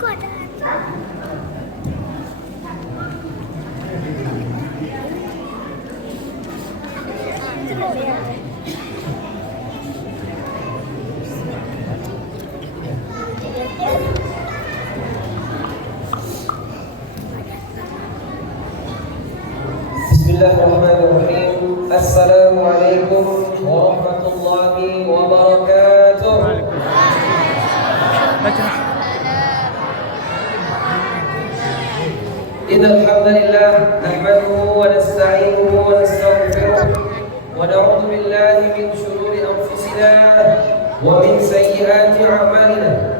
Bismillahirrahmanirrahim. Assalamualaikum warahmatullahi wabarakatuh. Innal hamdalillah nahmaduhu wa nasta'inuhu wa nastaghfiruh wa na'udzu billahi min shururi anfusina wa min sayyiati a'malina.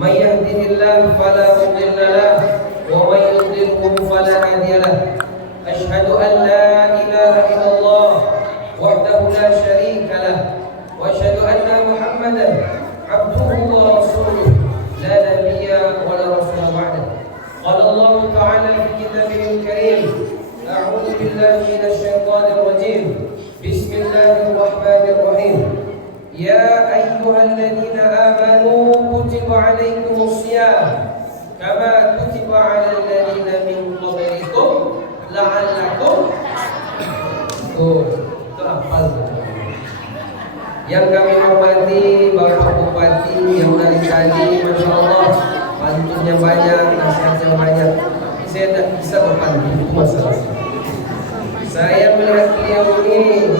May yahdihillahu fala mudilla lahu wa may yudlilhu fala hadiya lahu. أشهد أن لا إله إلا الله وحده لا شريك له وأشهد أن محمدا عبده ورسوله لا نبي ولا رسول بعده. قال الله تعالى في كتابه الكريم أعوذ بالله من الشيطان الرجيم بسم الله الرحمن الرحيم يا أيها الذين آمنوا كتب عليكم الصيام كما كتب على الذين من قبلكم la'allakum itu hafal. Yang kami hormati Bapak Bupati yang dari tadi Masya Allah pantunnya banyak, nasihatnya banyak. Saya tidak bisa berpantun, itu masalah. Saya melihat beliau ini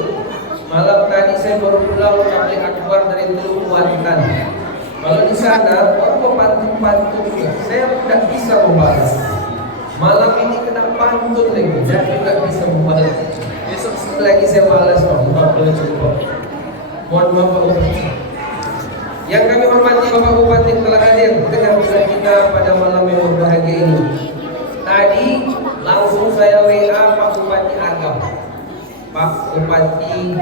malam tadi saya baru pulang tabligh akbar dari Teluk Kuantan. Kalau di sana orang pantun juga, saya tidak bisa membalas. Malam ini kena pantun lagi, saya juga bisa membalas. Besok lagi saya balas, mohon maaf Bapak Bupati. Yang kami hormati Bapak Bupati telah hadir tengah-tengah kita pada malam yang berbahagia ini. Tadi langsung saya WA Pak Bupati Agam, Pak Bupati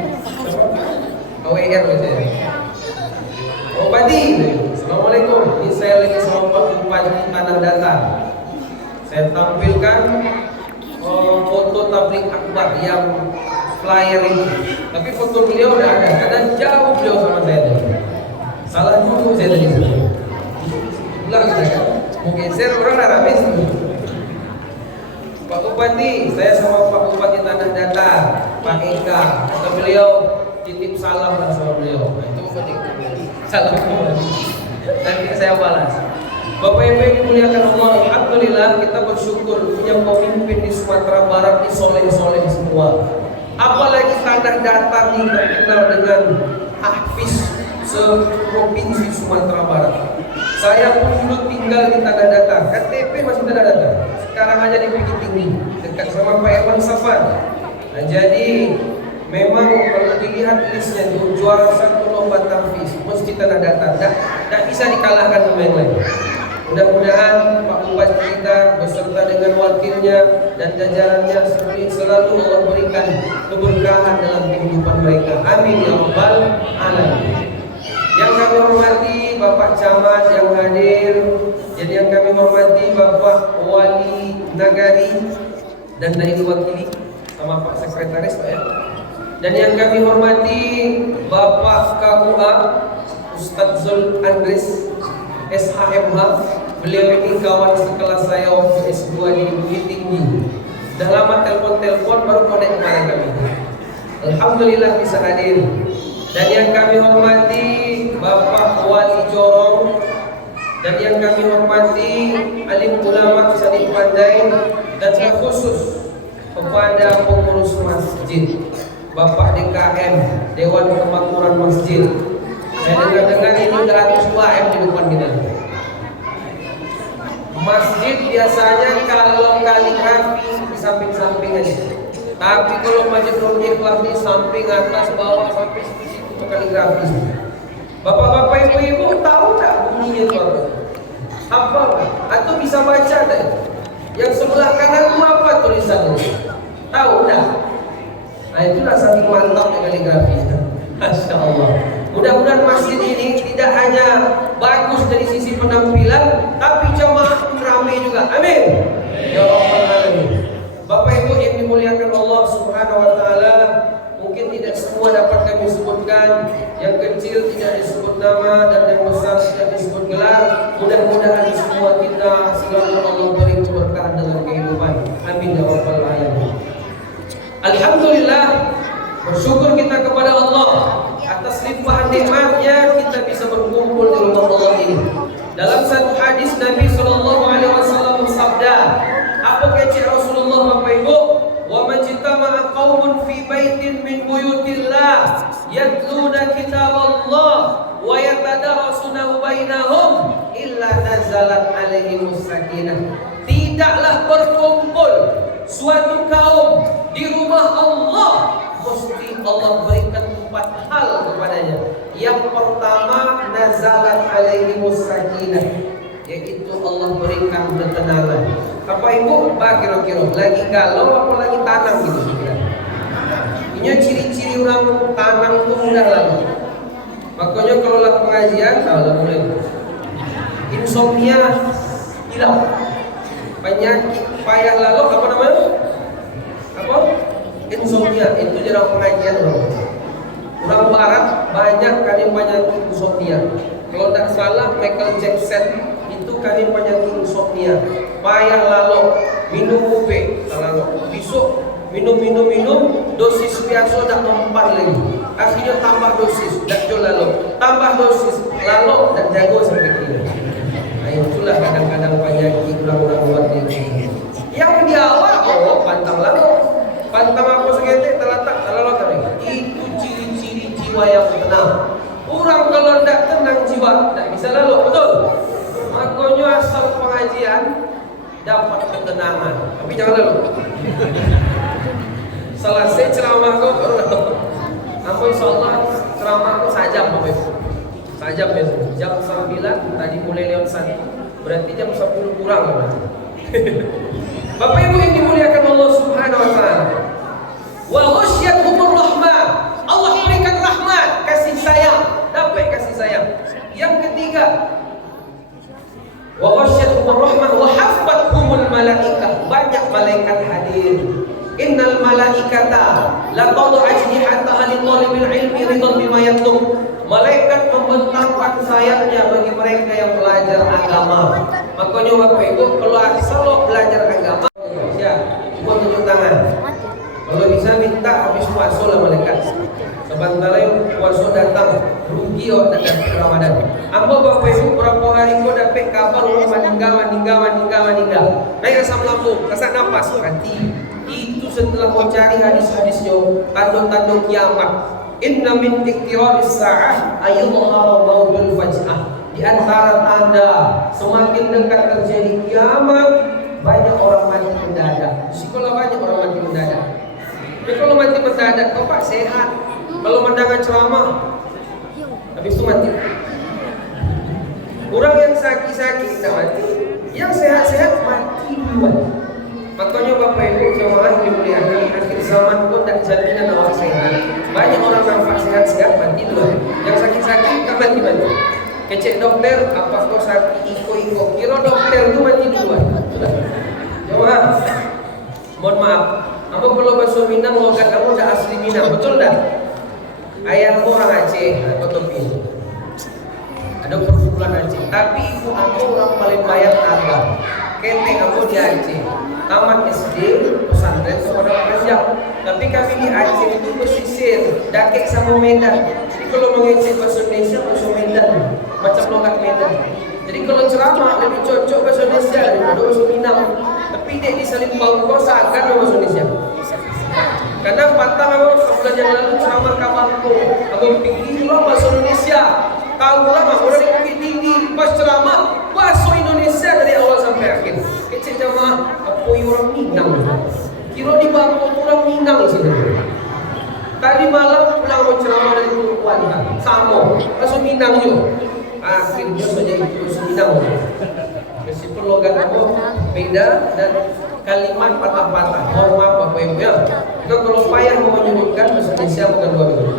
AWR gitu ya. Pak Bupati, Assalamualaikum. Ini saya lagi sama Pak Bupati Tanah Datar. Saya tampilkan foto tabligh akbar yang flyer ini. Tapi foto beliau udah ada, karena jauh beliau sama saya tadi. Salah dulu saya tadi. Ulang kita kan, mau geser orang Arabis. Pak Bupati, saya sama Pak Bupati Tanah Datar, Pak Eka. Kata beliau titip salam lah sama beliau. Nah, itu Bupati salam kembali. Nanti saya balas. Bapak Ibu yang dimuliakan Allah, alhamdulillah kita bersyukur punya pemimpin di Sumatera Barat, di soleh-soleh semua. Apalagi Tanah Datar ini terkenal dengan Hafiz se-provinsi Sumatera Barat. Saya pun dulu tinggal di Tanah Datar, KTP masih Tanah Datar. Sekarang aja di Bukit Tinggi, dekat sama Pak Ewan Safan. Nah, jadi memang kalau dilihat listnya itu juara satu lomba tahfiz mesti Tanah Datar, tidak bisa dikalahkan sama yang lain. Mudah-mudahan Pak Bupati kita beserta dengan wakilnya dan jajarannya selalu Allah berikan keberkahan dalam kehidupan mereka. Amin ya rabbal alamin. Yang kami hormati Bapak Camat yang hadir, jadi yang kami hormati Bapak Wali Nagari dan dari diwakili sama Pak Sekretaris Pak ya. Dan yang kami hormati Bapak KUA Ustadz Zul Andres SHMH, beliau ini kawan sekelas saya waktu S2 di Bukit Tinggi. Dah lama telepon-telepon baru connect kemarin kami. Alhamdulillah bisa hadir. Dan yang kami hormati Bapak Wali Jorong, dan yang kami hormati alim ulama Sadid Pandai, dan khusus kepada pengurus masjid Bapak DKM Dewan Kemakmuran Masjid. Saya dengar-dengar ini udah 100 M di depan kita. Masjid biasanya kalau kaligrafi di samping-samping aja. Tapi kalau masjid Nurul Ikhlas di samping, atas, bawah sampai situ kaligrafi. Bapak-bapak, ibu-ibu tahu tak bunyinya itu apa? Apa? Atau bisa baca tak? Yang sebelah kanan itu apa tulisannya? Tahu tak? Nah itulah saking mantapnya kaligrafi. Masya Allah. Mudah-mudahan masjid ini tidak hanya bagus dari sisi penampilan, tapi jamaah pun ramai juga. Amin. Ya Rabbal Alamin. Bapak Ibu yang dimuliakan Allah Subhanahu Wa Taala, mungkin tidak semua dapat kami sebutkan. Yang kecil tidak disebut nama dan yang besar tidak disebut gelar. Mudah-mudahan semua kita Bersyukur kita kepada Allah atas limpahan nikmatnya kita bisa berkumpul di rumah Allah ini. Dalam satu hadis Nabi Shallallahu Alaihi Wasallam bersabda, apa kata Rasulullah Bapak Ibu? Wa majtama'a qaumun fi baitin min buyutillah yatluna kitaballah wa yatadarasunahu bainahum illa nazalat alaihimus sakinah. Tidaklah berkumpul suatu kaum di rumah Allah mesti Allah berikan 4 hal kepadanya. Yang pertama, nazalat alaihimus sakinah, yaitu Allah berikan ketenangan. Apa Ibu, Pak kira-kira lagi galau apa lagi tanam gitu kira? Ini ciri-ciri orang tanam itu mudah lalu. Makanya kalau lagi pengajian, kalau mulai insomnia hilang, penyakit payah lalu apa namanya? Apa? Insomnia itu jarang pengajian loh. Orang barat banyak kali penyakit insomnia. Kalau tak salah Michael Jackson itu kali penyakit insomnia. Payah lalu minum ube lalu besok minum dosis biasa dah mempan lagi. Akhirnya tambah dosis dah jual lalu tambah dosis lalu dah jago sampai kini. Nah, itulah kadang-kadang penyakit orang-orang luar negeri. Yang di awal pantang lalu. Pantang apa segitu terletak lalu kami. Itu ciri-ciri jiwa yang tenang. Orang kalau tidak tenang jiwa tidak bisa lalu, betul? Makanya asal pengajian dapat ketenangan. Tapi jangan lalu. Selesai ceramah kau baru datang. Aku insyaallah ceramah kau sajam Bapak Ibu. Sajam besok. Jam 9 tadi mulai lewat 1. Berarti jam 10 kurang. Bapak Ibu yang dimuliakan Allah Subhanahu wa taala. Wa ghasyiyatuhumur rahmah. Allah berikan rahmat, kasih sayang, dapat kasih sayang. Yang ketiga, wa ghasyiyatuhumur rahmah wa haffathumul malaikah. Banyak malaikat hadir. Innal malaikata la tad'u ajnihataha li talibil ilmi ridwan bima yatlub. Malaikat membentangkan sayapnya bagi mereka yang belajar agama. Makanya Bapak Ibu kalau asal belajar agama, ya, buat tunjuk tangan. Kalau bisa minta habis puasa lah malaikat. Sebentar lagi puasa datang, rugi orang datang Ramadan. Ambo Bapak Ibu berapa hari kau dapat kabar orang meninggal. Naik asam lambung, sesak nafas, mati. Itu setelah kau cari hadis-hadisnya, tanda-tanda kiamat. Inna min iqtirabis sa'ah ayyuhara maudul faj'ah. Di antara tanda semakin dekat terjadi kiamat, banyak orang mati mendadak. Sekolah banyak orang mati mendadak. Tapi kalau mati mendadak, Bapak sehat. Kalau mendengar ceramah, habis itu mati. Orang yang sakit-sakit tidak mati, yang sehat-sehat mati duluan. Makanya Bapak Ibu jemaah dimuliakan, akhir zaman pun tak jaminan awak sehat. Banyak orang nampak sehat-sehat mati duluan. Yang sakit-sakit tak mati. Kecek dokter, apa kau sakit iko-iko, kira dokter itu mati duluan. Jemaah, mohon maaf, kamu kalau bahasa Minang logat kamu udah asli Minang, betul tak? Ayahmu orang Aceh, betul ini. Ada perkumpulan Aceh, tapi ibu aku orang paling banyak agam. Kete kamu di Aceh, tamat SD, pesantren kepada pengajian. Tapi kami di Aceh itu pesisir, dakek sama Medan. Jadi kalau mengecek bahasa Indonesia, bahasa Medan, macam logat Medan. Jadi kalau ceramah lebih cocok bahasa Indonesia daripada bahasa Minang. Tapi dia disalin bangko seakan bahasa Indonesia. Karena patah memang sebulan yang lalu ceramah kawanku, aku pikir lo bahasa Indonesia. Tahu lama orang yang Bukit Tinggi pas ceramah bahasa Indonesia dari awal sampai akhir. Kecil jamaah, aku orang Minang. Kira di bangku orang Minang sih. Tadi malam pulang mau ceramah dari Kuala Samo, bahasa Minang juga. Akhirnya saja itu bahasa Minang. Meskipun logat aku beda dan kalimat patah-patah. Mohon maaf Bapak Ibu ya. Jika kalau payah mau menyebutkan bahasa Indonesia bukan dua dulu.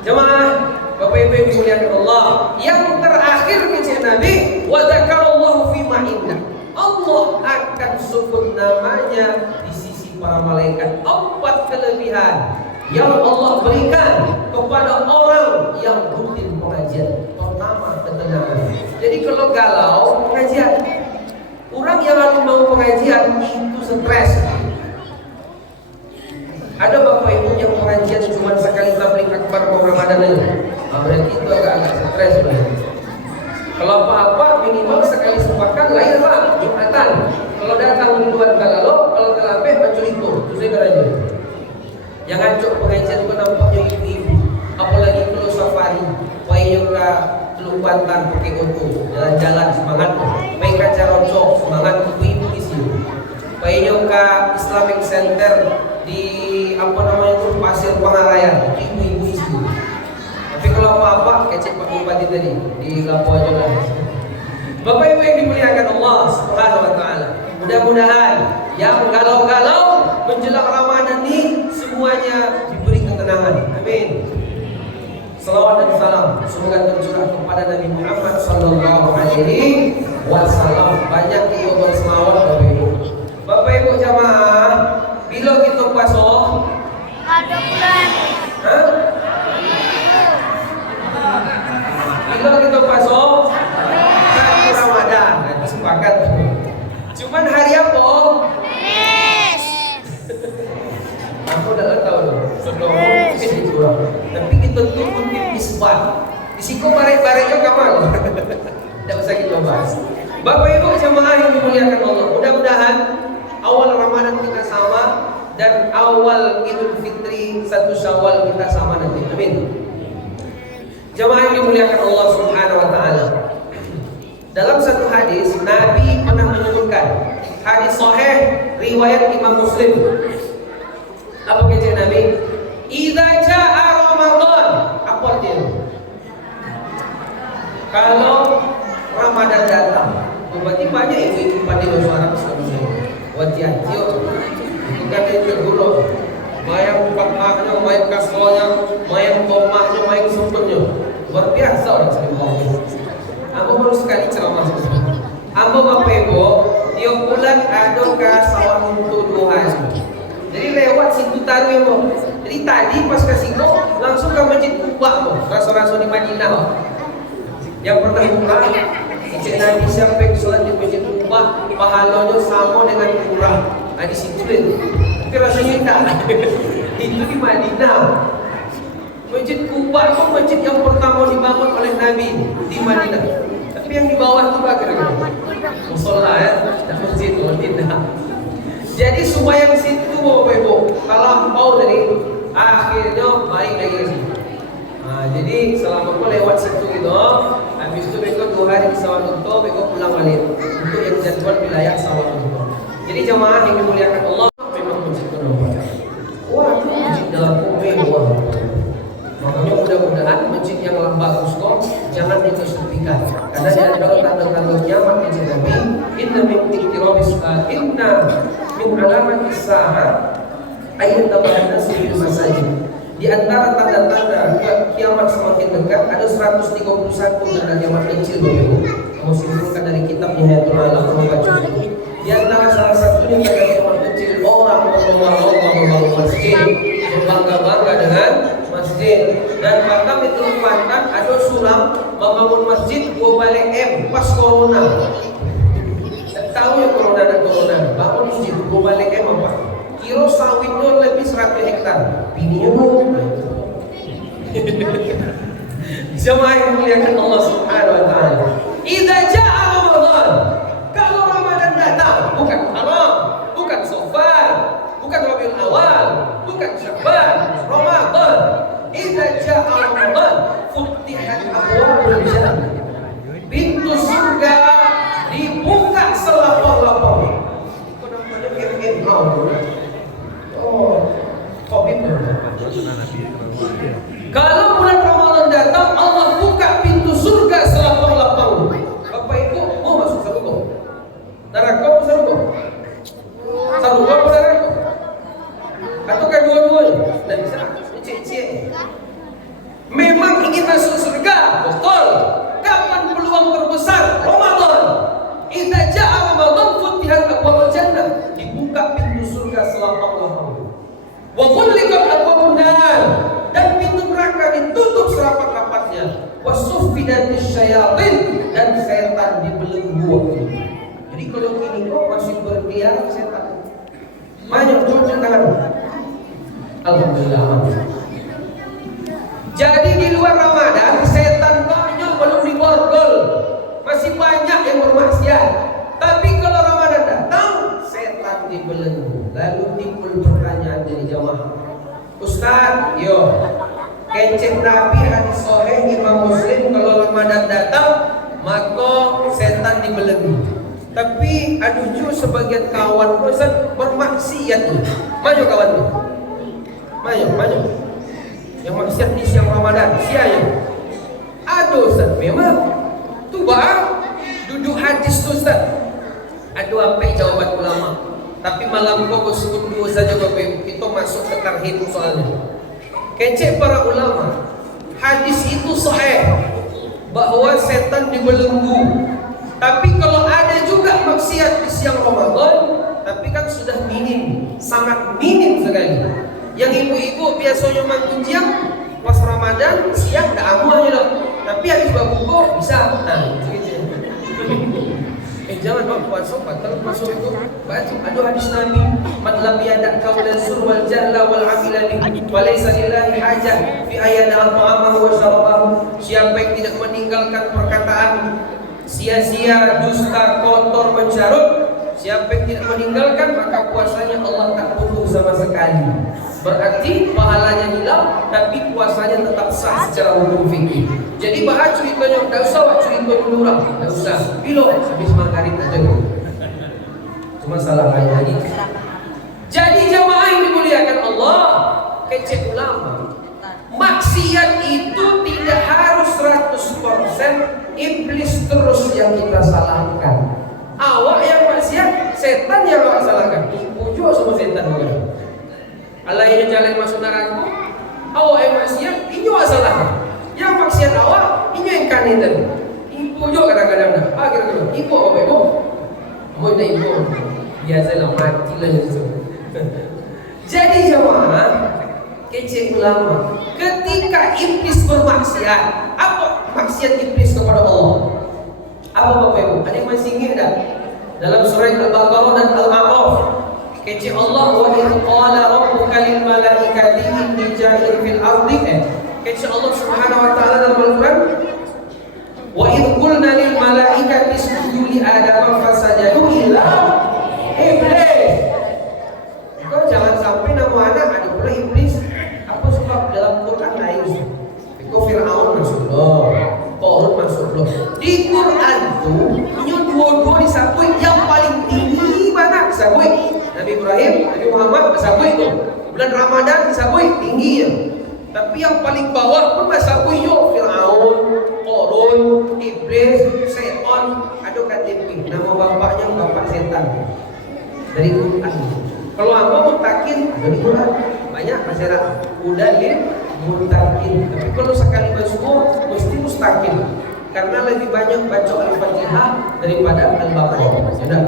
Jemaah Bapak Ibu yang dimuliakan Allah, yang terakhir kecil Nabi, wa dzakarallahu fi ma'inna. Allah akan sebut namanya di sisi para malaikat. 4 kelebihan yang Allah berikan kepada orang yang rutin pengajian. Pertama, ketenangan. Jadi kalau galau pengajian, orang yang harus mau pengajian itu stres. Ada Bapak Ibu yang pengajian cuma 1 Kalau apa-apa minimal sekali sepakan lain lah Jumatan. Kalau datang duluan kalau terlambat mencuri itu saya kerja. Jangan cok pengajian pun nampaknya ibu-ibu. Apalagi kalau safari, yang ka Lubantan pakai auto, jalan-jalan semangat. Baik kaca rocok semangat ibu-ibu di sini. Yang ka Islamic Center di apa namanya itu Pasir Pangarayan, ibu-ibu di sini. Tapi kalau apa-apa kecek Pak Bupati tadi di Labuan Jalan. Bapak Ibu yang dimuliakan Allah Subhanahu wa taala. Mudah-mudahan yang galau-galau menjelang Ramadan ini semuanya diberi ketenangan. Amin. Salawat dan salam semoga tercurah kepada Nabi Muhammad sallallahu alaihi wasallam. Banyak kita berselawat Bapak Ibu. Bapak Ibu jamaah, bila kita puasa? Ada bulan. Hah? Bila kita puasa? Hari Ramadan. Itu sepakat. Cuman hari apa? Yes. Aku udah tahu loh. Sebelum mungkin kurang. Tapi kita tunggu tipis banget. Disiko barek-bareknya kapan? Tidak usah kita bahas. Bapak Ibu jamaah yang dimuliakan Allah. Mudah-mudahan awal Ramadan kita sama dan awal Idul Fitri 1 Syawal kita sama nanti. Amin. Jamaah yang dimuliakan Allah Subhanahu wa taala. Dalam satu hadis Nabi pernah menyebutkan, hadis sahih riwayat Imam Muslim. Apa kata Nabi? Idza jaa Ramadan, apa artinya? Kalau Ramadan datang, berarti banyak ibu-ibu pandai bersuara sebelumnya. Wati-hati bukan itu guru. Mayang pakmaknya, mayang kaslonya, mayang tomahnya, mayang sempurnya. Luar biasa orang sering. Aku baru sekali ceramah. Aku Bapak Ibu, tiap bulan ada ke sawah untuk 2 hari. Jadi lewat situ taruh ya, Bu. Jadi tadi pas ke situ langsung ke Masjid Kuba, Bu. Rasul-rasul di Madinah. Yang pernah umrah, Cik Nabi sampai sholat di Masjid Kuba, pahalanya sama dengan umrah. Nah di situ itu. Tapi rasanya tak. Itu di Madinah. Masjid Kuba itu masjid yang pertama dibangun oleh Nabi di Madinah. Tapi yang di bawah itu kira-kira musola ya, dan masjid Madinah. Jadi semua yang situ Bapak Ibu, kalau mau dari akhirnya balik lagi ke sini. Nah, jadi selama aku lewat situ gitu, habis itu beko 2 hari di sawah Unto, beko pulang balik untuk yang jadwal wilayah sawah Unto. Jadi jemaah yang dimuliakan Allah memang masjid kedua. Wah, masjid dalam kue luar. Makanya mudah-mudahan masjid yang bagus kok jangan dikesepikan. Karena di antara tanda-tanda kiamat di Nabi, inna min iktirabis inna min alamat sa'ah ayat tabanas fil masajid. Di antara tanda-tanda kiamat semakin dekat ada 131 tanda kiamat kecil Bapak. Kamu simpulkan dari kitab Nihayatul Alam membaca itu. Di antara salah satunya tanda kiamat kecil orang membangun masjid, berbangga-bangga dengan masjid. Dan bahkan itu Banten ada sulam membangun masjid 2 balik M pas corona. Tahu ya corona dan corona, bangun masjid 2 balik M apa? Kilo sawitnya lebih 100 hektar. Bininya mau. Jemaah yang dimuliakan Allah Subhanahu wa taala. Idza jaa Ramadan. Kalau Ramadan datang, bukan haram, bukan Safar, bukan Rabiul Awal, bukan Sya'ban, Ramadan. Idza jaa Ramadan, futihat abwaabul jannah. Pintu surga dibuka selapang-lapang. Kau namanya MN. Oh, kalau bulan Ramadan datang, Allah buka pintu surga selapang-lapang. Bapak Ibu mau masuk surga? Neraka atau surga? Surga atau neraka? Atau kedua-duanya? Dan bisa cek-cek. Memang ingin masuk surga, betul. Kapan peluang terbesar? Ramadan. Idza jaa Ramadan futihat abwaabul jannah. Dibuka pintu surga selapang-lapang. Wa ghulliqat abwaabun nar, dan pintu neraka ditutup serapat-rapatnya. Wa suffidatis syayatin, dan setan dibelenggu. Jadi kalau ini kok masih berkeliaran setan. Banyak tunjuk tangan. Alhamdulillah. Jadi di luar Ramadan setan banyak belum diborgol. Ustaz, yo kecek Nabi hadis sahih Imam Muslim kalau Ramadan datang maka setan dibelenggu. Tapi aduh sebagian kawan Ustaz bermaksiat tuh. Maju kawan tuh. Maju. Yang maksiat di siang Ramadan, siapa? Aduh Ustaz, memang tuh bang duduk hadis tuh Ustaz. Aduh apa jawaban ulama. Tapi malam kau bersekundu saja Bapak kita masuk ke tarhib soalnya. Kecek para ulama, hadis itu sahih bahwa setan dibelenggu. Tapi kalau ada juga maksiat di siang Ramadan, tapi kan sudah minim, sangat minim sekali. Yang ibu-ibu biasanya mangkunjiang pas Ramadan siang dah amu aja loh. Tapi habis berbuka bisa. Nah, gitu. Jangan bawa puasa batal masuk itu baca aduh hadis Nabi man lam yada qawla zur wal jahla wal amila bi wa laysa lillahi hajah fi ayana ta'amahu wa syarabahu. Siapa yang tidak meninggalkan perkataan sia-sia, dusta, kotor, mencarut, siapa yang tidak meninggalkan maka puasanya Allah tak butuh sama sekali. Berarti pahalanya hilang tapi puasanya tetap sah secara hukum fikih. Jadi bahas ceritanya enggak usah wak cerita dulu orang, enggak usah. Bilo habis maghrib aja dulu. Cuma salah lain lagi. Jadi jamaah yang dimuliakan Allah, kecek ulama. Maksiat itu tidak harus 100% iblis terus yang kita salahkan. Awak yang maksiat, setan yang awak salahkan. Dipujuk sama setan bukan. Allah yang jalan masuk neraka, awak yang maksiat, ini awak salahkan. Yang maksiat awak, ini yang kaniten. Ibu juga kadang-kadang dah. Kira-kira ibu apa ibu? Kamu tidak ibu. Biasalah mati lah itu. Jadi jemaah, kecil ulama. Ketika iblis bermaksiat, apa maksiat iblis kepada Allah? Apa bapak ibu? Ada yang masih ingat tak? Dalam surah Al-Baqarah dan Al-A'raf. Kecil Allah wa idh qala rabbuka lil malaikati inni ja'ilun fil ardi. Kecil Allah Subhanahu wa taala dalam Al-Qur'an, wa idh qulna lil malaikati isjudu li adama fasajadu illa iblis. Kau jangan sampai nama anak ada pula iblis. Apa sebab dalam Quran lain? Kau Fir'aun masuk loh, Qarun masuk loh. Di Quran tuh punya dua-dua disabui yang paling tinggi mana disabui. Nabi Ibrahim, Nabi Muhammad disabui tuh. Bulan Ramadan disabui tinggi ya. Tapi yang paling bawah pun disabui yo Fir'aun, Qarun, iblis, setan, ada KTP. Nama bapaknya bapak setan. Dari Quran. Kalau apa mutakin ada di Quran. Banyak masyarakat udalin mutakin. Tapi kalau sekali masuk mesti mustakin. Karena lebih banyak baca Al-Fatihah daripada Al-Baqarah. Sudah.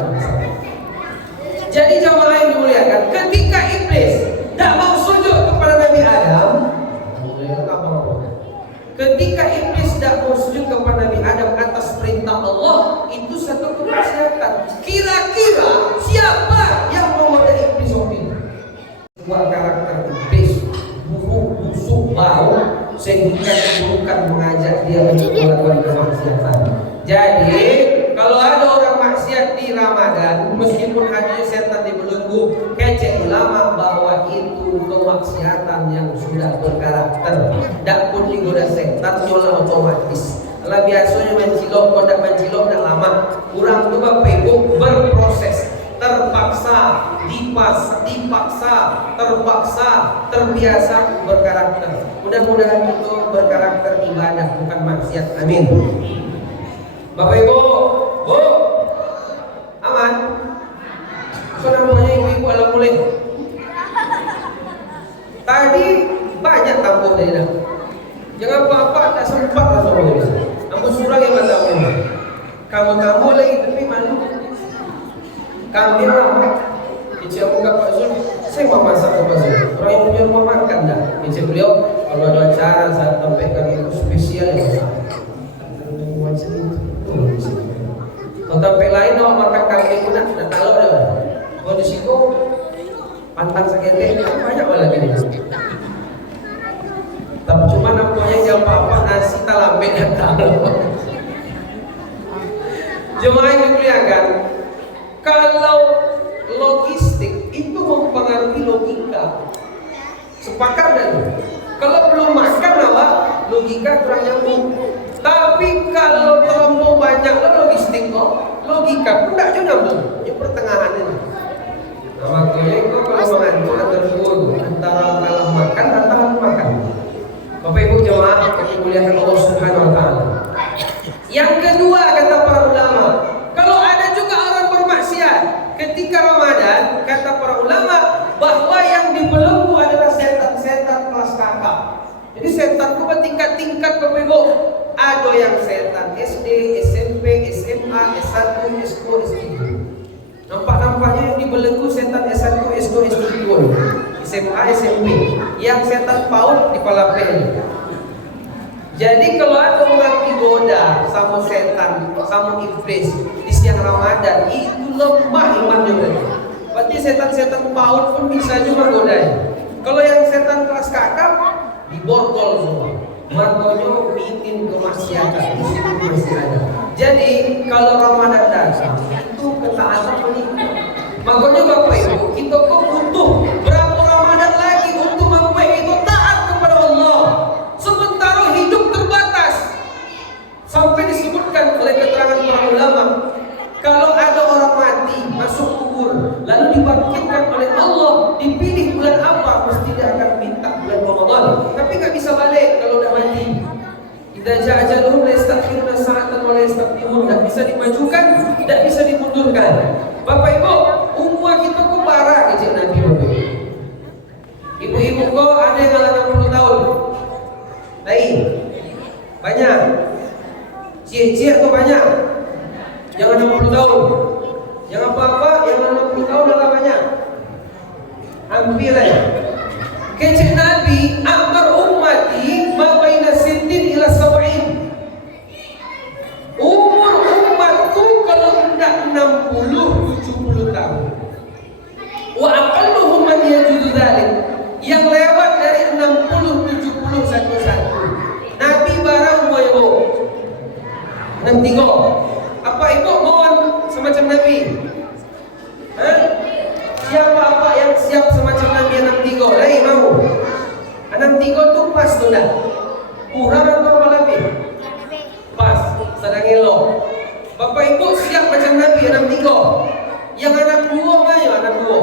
Jadi jamaah yang dimuliakan, ketika iblis tidak mau sujud kepada Nabi Adam, ketika iblis tidak mau sujud kepada Nabi Adam atas perintah Allah, itu satu kemaksiatan. Kira-kira siapa yang mewadai iblis waktu itu? Dua karakter iblis, buruk, busuk, bau, sehingga bukan mengajak dia melakukan kemaksiatan. Jadi kalau ada orang maksiat di Ramadan, meskipun hanya setan dibelenggu, kecek ulama bahwa itu kemaksiatan yang sudah berkarakter. Tak pun digoda setan, nyola otomatis. Kalau biasanya mencilok, kalau tak mencilok tak lama. Kurang tu bapak ibu berproses, terpaksa, dipaksa, terpaksa, terbiasa berkarakter. Mudah-mudahan itu berkarakter ibadah, bukan maksiat. Amin. Bapak ibu, bu, aman. Sudah namanya ibu-ibu alam mulai. Tadi banyak tampuk dari dah. Jangan apa-apa tak sempat lah sama dia. Ambil surang yang tak tahu. Kamu lagi tapi malu. Kami ramai. Kecil aku kat Pak Zul, saya mau masak ke Pak Zul. Orang yang punya rumah makan dah. Kecil beliau kalau ada acara saat sampai kami itu spesial yang masak. Macam itu. Kalau tempat lain awak makan kambing pun tak tahu dah. Kalau di situ pantang sakit banyak lagi ni. Tapi cuma namanya jam apa nasi talambe tak tahu. Jemaah yang dimuliakan, kalau logistik itu mempengaruhi logika. Sepakat dan kalau belum makan apa? Logika kurang nyambung. Tapi kalau terlalu banyak logistik kok, logika pun tidak nyambung. Ini pertengahan ini. Nah, makanya kok kalau mengatur antara dalam makan atau makan. Bapak Ibu jemaah yang dimuliakan Allah Subhanahu wa taala. Yang kedua kata para ulama, kalau ada juga orang bermaksiat ketika Ramadan, kata para ulama bahwa yang dibelenggu adalah setan-setan kelas kakap. Jadi setan itu bertingkat-tingkat Bapak Ibu. Ada yang setan SD, SMP, SMA, S1, S2, S3. Nampak-nampaknya yang dibelenggu setan S1, S2, S3, SMA, SMP. Yang setan PAUD di palapel. Jadi kalau ada orang digoda sama setan, sama iblis di siang Ramadan, itu lemah imannya berarti. Berarti setan-setan PAUD pun bisa juga godanya. Kalau yang setan kelas kakap diborgol semua. Makanya bikin kemaksiatan di situ masih ada. Jadi kalau Ramadan datang itu ketaatan meningkat. Makanya Bapak Ibu kita kok butuh berapa Ramadan lagi untuk membuat itu taat kepada Allah. Sementara hidup terbatas. Sampai disebutkan oleh keterangan para ulama, kalau ada orang mati masuk kubur lalu dibangkitkan oleh Allah, dipilih bulan apa, mesti dia akan minta bulan Ramadan. Tapi nggak bisa balik kalau udah mati. Idza ja'a ajaluhum la yastakhiruna sa'atan wa la yastaqdimun. Tidak bisa dimajukan, tidak bisa dimundurkan. Bapak Ibu, umur kita kok parah kecil Nabi Bapak. Ibu-ibu kok ada yang 60 tahun. Baik. Banyak. Cie-cie atau banyak? Yang 60 tahun. Yang apa-apa yang 60 tahun adalah banyak. Hampir aja. Kecil Nabi amar ummati ma baina sittin ila sab'in. Umur umatku kalau hendak 60-70 tahun. Wa aqalluhum man yajuzu dzalik. Yang lewat dari 60-70 satu-satu. Nabi barang umur 63. Apa ibu mohon semacam Nabi? Hah? Siapa apa yang siap semacam Nabi 63? Lain mau? 63 tu pas tu dah. Kurang atau apa lebih? Pas, sedang elok. Bapak Ibu siap macam Nabi 63. Yang anak dua mana anak dua?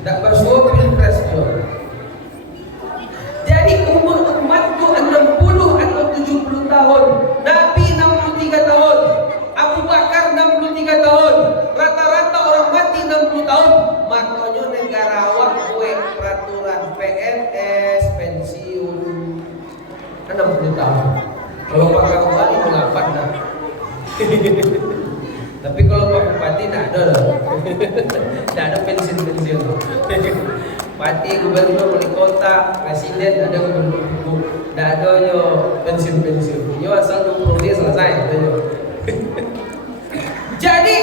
Tak bersuara pilpres tu. Jadi umur umat tu 60 atau 70 tahun. Nabi 63 tahun. Abu Bakar 63 tahun. Rata-rata orang mati 60 tahun. Makanya negara awak buat peraturan PNS pensiun 60 tahun. Kalau Pak Kapolri 58 dah. Tapi kalau Pak Bupati tak ada dah. Tak ada pensiun-pensiun. Bupati, gubernur, wali kota, presiden ada gubernur. Tak ada yo pensiun-pensiun. Yo asal 20 dia selesai. Jadi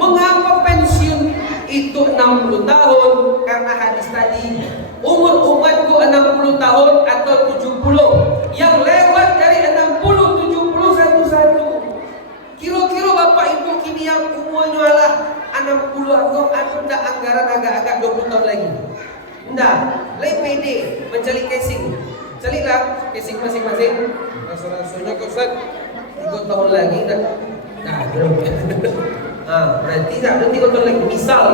mengapa pensiun itu 60 tahun? Karena hadis tadi umur umatku 60 tahun atau 70. Yang lewat dari 60, 70 satu-satu. Kira-kira Bapak Ibu kini yang umurnya adalah 60 atau ada anggaran agak-agak 20 tahun lagi. Enggak, lebih pede mencari casing. Carilah casing masing-masing. Rasa-rasanya ke Ustaz 3 tahun lagi dah. Nah, berarti tak ada 3 tahun lagi. Misal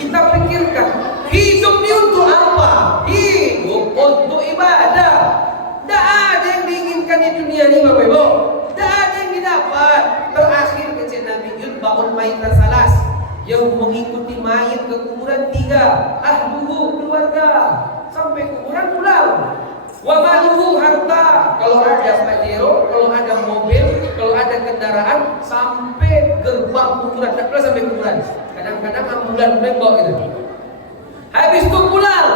kita pikirkan hidup ni untuk apa? Hidup untuk ibadah. Tak ada yang diinginkan di dunia ni Bapak Ibu. Tak ada yang didapat. Terakhir kecil Nabi yutba'ul maytan salas. Yang mengikuti mayat ke kuburan 3. Ahluhu, keluarga. Sampai kuburan pulang. Wa maluhu, harta. Kalau ada pajero, kalau ada mobil, kalau ada kendaraan, sampai gerbang kuburan. Tak pernah sampai kuburan. Kadang-kadang ambulan bawa gitu. Habis itu pulang.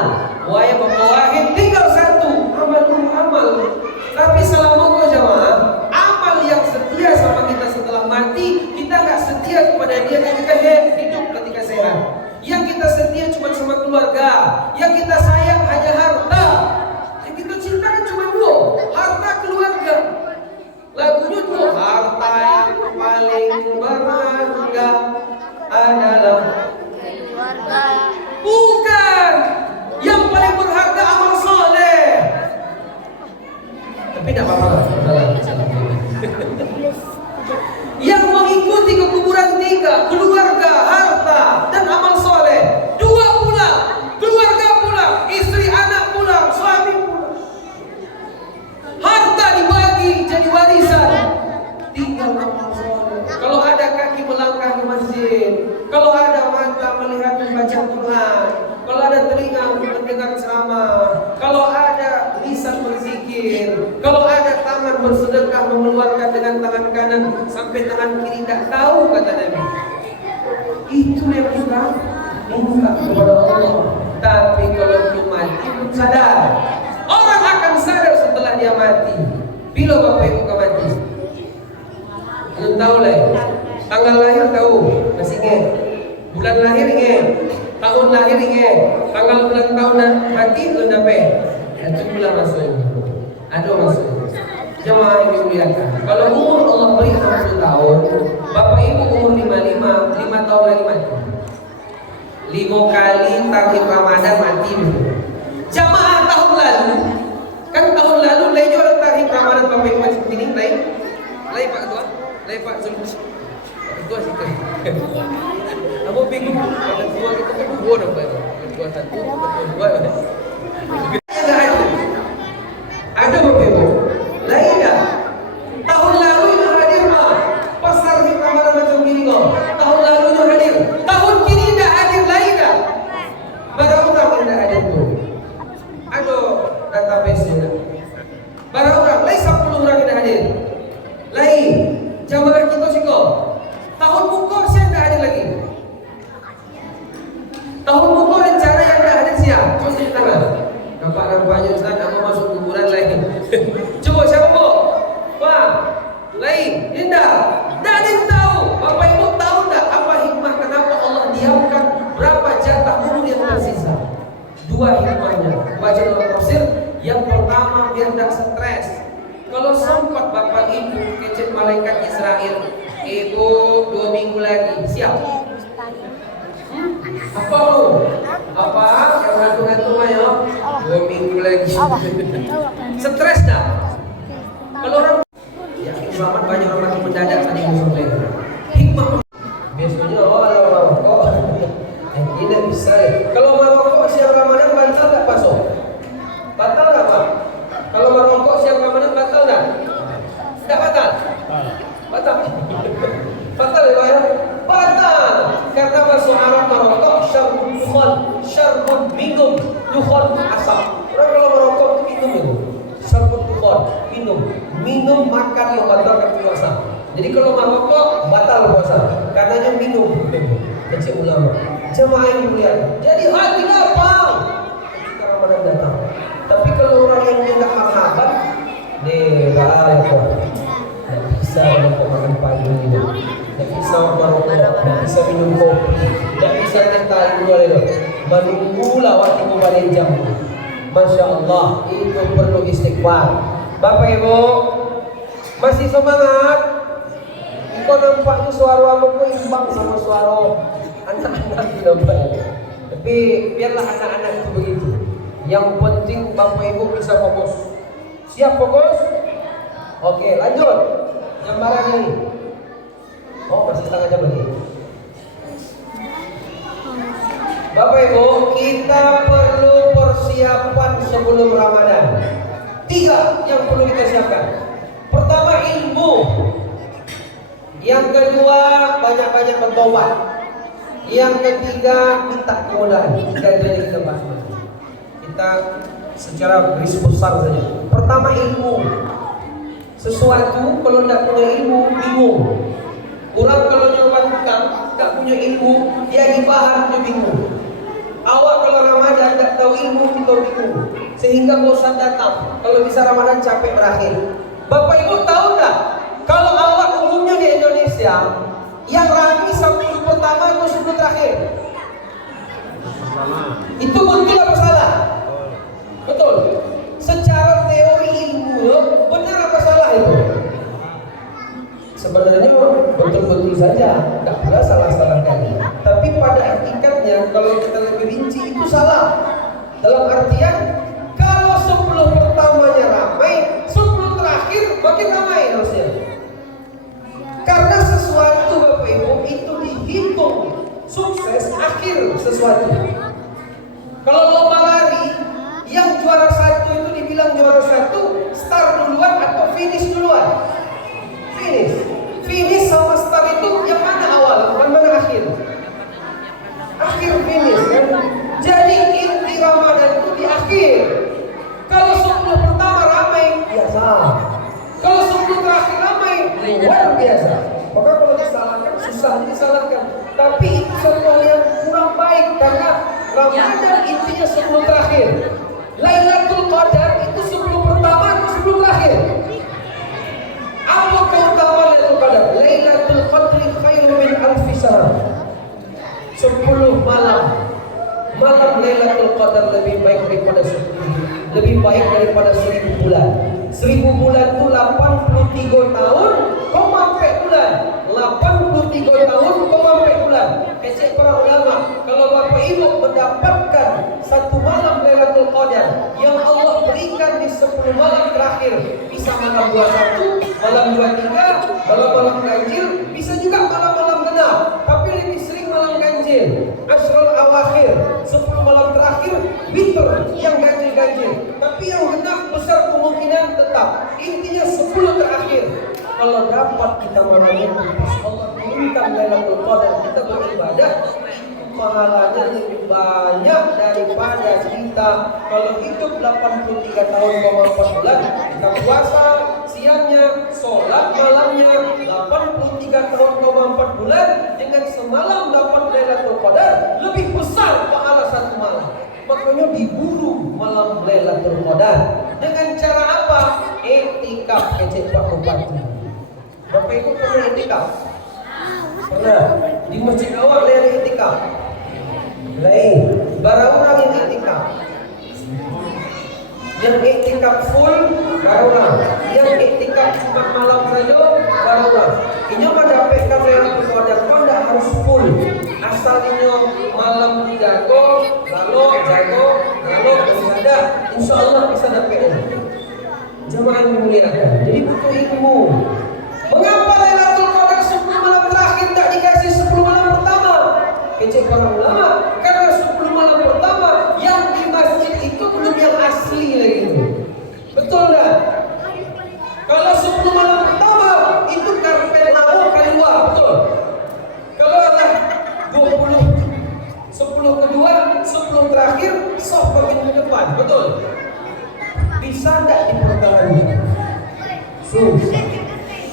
Wahai Bapak Wahid, tinggal satu. Amal. Tapi selama kau jamaah, amal yang setia sama kita setelah mati, kita nggak setia kepada dia ketika hidup, ketika sehat. Yang kita setia cuma sama keluarga. Yang kita sayang hanya harta. Yang kita cinta kan cuma 2, harta keluarga. Lagunya tuh harta yang paling berharga adalah keluarga. bukan. Yang paling ketiga, keluarga, harta, dan amal soleh. Dua pulang, keluarga pulang, istri anak pulang, suami pulang. Harta dibagi jadi warisan, tinggal amal soleh. Kalau ada kaki melangkah ke masjid, kalau ada mata melihat membaca Quran, kalau ada telinga mendengar ceramah, kalau ada lisan berzikir, kalau ada tangan bersedekah mengeluarkan dengan tangan kanan sampai tangan kiri tidak tahu, kata Nabi. Itu yang kita minta kepada Allah. Tapi kalau belum mati belum sadar. Orang akan sadar setelah dia mati. Bila Bapak Ibu mati? Belum tahu lah. Tanggal lahir tahu, masih ingat. Bulan lahir ingat. Tahun lahir ingat. Tanggal bulan tahun mati belum dapat. Itu pula maksudnya. Ada maksudnya. Jemaah yang dimuliakan. Kalau umur Allah beri 60 tahun, Bapak Ibu umur 55, 5 tahun lagi mati. 5 kali tarik Ramadan mati dulu. Jamaah tahun lalu, kan tahun lalu lain orang tarik Ramadan Bapak Ibu macam ini lain. Lain Pak Ketua, lain Pak Zulmus. Pak Ketua situ. Kamu bingung? Pak Ketua kita kan dua dong Pak. Ketua satu, Ketua dua. Ada Bapak Ibu. Lain dah. Tahun lalu itu hadir mah. Pasar di Ramadan macam gini kok. Tahun lalu itu hadir. Tahun kini tidak hadir lain dah. Barang orang tidak hadir tu. Ada database-nya. Barang orang lain 10 orang tidak hadir. Lain. Jamaah kita sih kok. Tahun buku saya tidak hadir lagi. Tahun buku rencana yang tidak hadir siapa? Cuci tangan. Nampak-nampaknya Ustaz nak masuk kuburan lain. Coba siapa bu? Pak, lain, indah. Tak ada yang tahu. Bapak Ibu tahu tak apa hikmah kenapa Allah diamkan berapa jatah umur yang tersisa? Dua hikmahnya. Baca dalam tafsir. Yang pertama biar tak stres. Kalau sempat Bapak Ibu kecil malaikat Israel, Ibu 2 minggu lagi siap. Apa lu? Apa? Yang ngantuk-ngantuk ayo. 2 minggu lagi. Stres dah. Kalau orang yakin selamat banyak orang mati mendadak tadi sampai. Hikmah. Biasanya orang merokok. Tidak bisa. Kalau merokok siang Ramadan batal tak pasok? Batal tak Pak? Kalau merokok siang Ramadan batal tak? Tak batal. Batal. Batal ya Pak ya? Batal. Kata bahasa Arab merokok syarbun dukhan, syarbun minum, dukhan asap. Orang kalau merokok itu minum itu. Syarbun dukhan, minum makan yang batalkan puasa. Jadi kalau merokok batal puasa. Katanya minum. Baca ulama. Jemaah yang dimuliakan. Jadi hati lapang ketika Ramadan datang. Tapi kalau orang yang tidak marhaban, nih bahaya kok. Tidak bisa merokok makan pagi ini. Tidak bisa merokok, tidak bisa minum kopi, tidak bisa nyetai dulu itu. Menunggulah waktu balik jam. Masya Allah, itu perlu istighfar. Bapak Ibu, masih semangat? Kau nampaknya suara aku imbang sama suara anak-anak di nampak. Tapi biarlah anak-anak itu begitu. Yang penting Bapak Ibu bisa fokus. Siap fokus? Oke, lanjut. Gambaran ini. Oh, masih setengah jam lagi. Bapak Ibu, kita perlu persiapan sebelum Ramadan. 3 yang perlu kita siapkan. Pertama, ilmu. Yang kedua, banyak-banyak bertobat. Yang ketiga, minta kemudahan. 3 kita bahas. Kita secara garis besar saja. Pertama, ilmu. Sesuatu kalau tidak punya ilmu, bingung. Orang kalau nyoba tukang, tak punya ilmu, dia dibahas, dia bingung. Awak kalau Ramadan tak tahu ilmu, kita bingung. Sehingga bosan datang. Kalau bisa Ramadan capek berakhir. Bapak Ibu tahu tak? Kalau awak umumnya di Indonesia, yang rapi 10 pertama atau 10 terakhir? Itu betul apa salah? Betul. Secara teori ilmu, benar apa salah itu? Sebenarnya betul-betul saja, tidak pula salah-salah kali. Tapi pada hakikatnya kalau kita lebih rinci itu salah. Dalam artian kalau 10 pertamanya ramai, 10 terakhir makin ramai harusnya. Karena sesuatu Bapak Ibu itu dihitung sukses akhir sesuatu. Kalau lomba lari, yang juara 1 itu dibilang juara 1, start duluan atau finish duluan? Finish sama start itu yang mana awal, mana akhir? Akhir finish kan? Jadi inti Ramadan itu di akhir. Kalau 10 pertama ramai, biasa. Kalau 10 terakhir ramai, luar biasa. Maka kalau disalahkan, susah disalahkan. Tapi itu sesuatu yang kurang baik karena Ramadan intinya 10 terakhir. Lailatul Qadar itu 10 pertama atau 10 terakhir? Apa keutamaan Lailatul Qadar? Lailatul Qadri khairun min alfi syahr. 10 malam. Malam Lailatul Qadar lebih baik daripada 1000 bulan. 1000 bulan itu 83 tahun, 4 bulan. 83 tahun, 4 bulan. Kecil para ulama, kalau Bapak Ibu mendapatkan satu malam Lailatul Qadar yang Allah berikan di 10 malam terakhir, bisa malam 21, malam 23, malam-malam ganjil, bisa juga malam-malam genap, tapi lebih sering malam ganjil. Ashrul awakhir, 10 malam terakhir, witr yang ganjil-ganjil. Tapi yang genap besar kemungkinan tetap. Intinya 10 terakhir. Kalau dapat kita malam itu, Allah berikan Lailatul Qadar, kita beribadah, pahalanya lebih banyak daripada kita kalau hidup 83 tahun 4 bulan, kita puasa siangnya, sholat malamnya 83 tahun 4 bulan dengan semalam dapat Lailatul Qadar, lebih besar pahala satu malam. Makanya diburu malam Lailatul Qadar. Dengan cara apa? Iktikaf, kecil Pak Bupati. Bapak Ibu pernah iktikaf? Pernah. Di masjid awal ada iktikaf. Lain, barang orang yang iktikaf. Yang iktikaf full, barang orang. Yang iktikaf cuma malam saja, barang orang. Ini mah dapatkan Lailatul Qadar, kau tidak harus full. Asalnya malam jago, lalu beribadah, insya Allah bisa dapat. Jemaah yang dimuliakan. Jadi butuh ilmu. Mengapa Lailatul Qadar 10 malam terakhir tak dikasih 10 malam pertama? Kecil para ulama, karena 10 malam pertama yang di masjid itu belum yang asli lagi itu. Betul tak? Kalau 10 malam pertama itu karpet lawa kali luar, betul? Kalau ada 20, 10 kedua, 10 terakhir, soft bagian ke depan, betul? Bisa tak dipertahankan? Susah.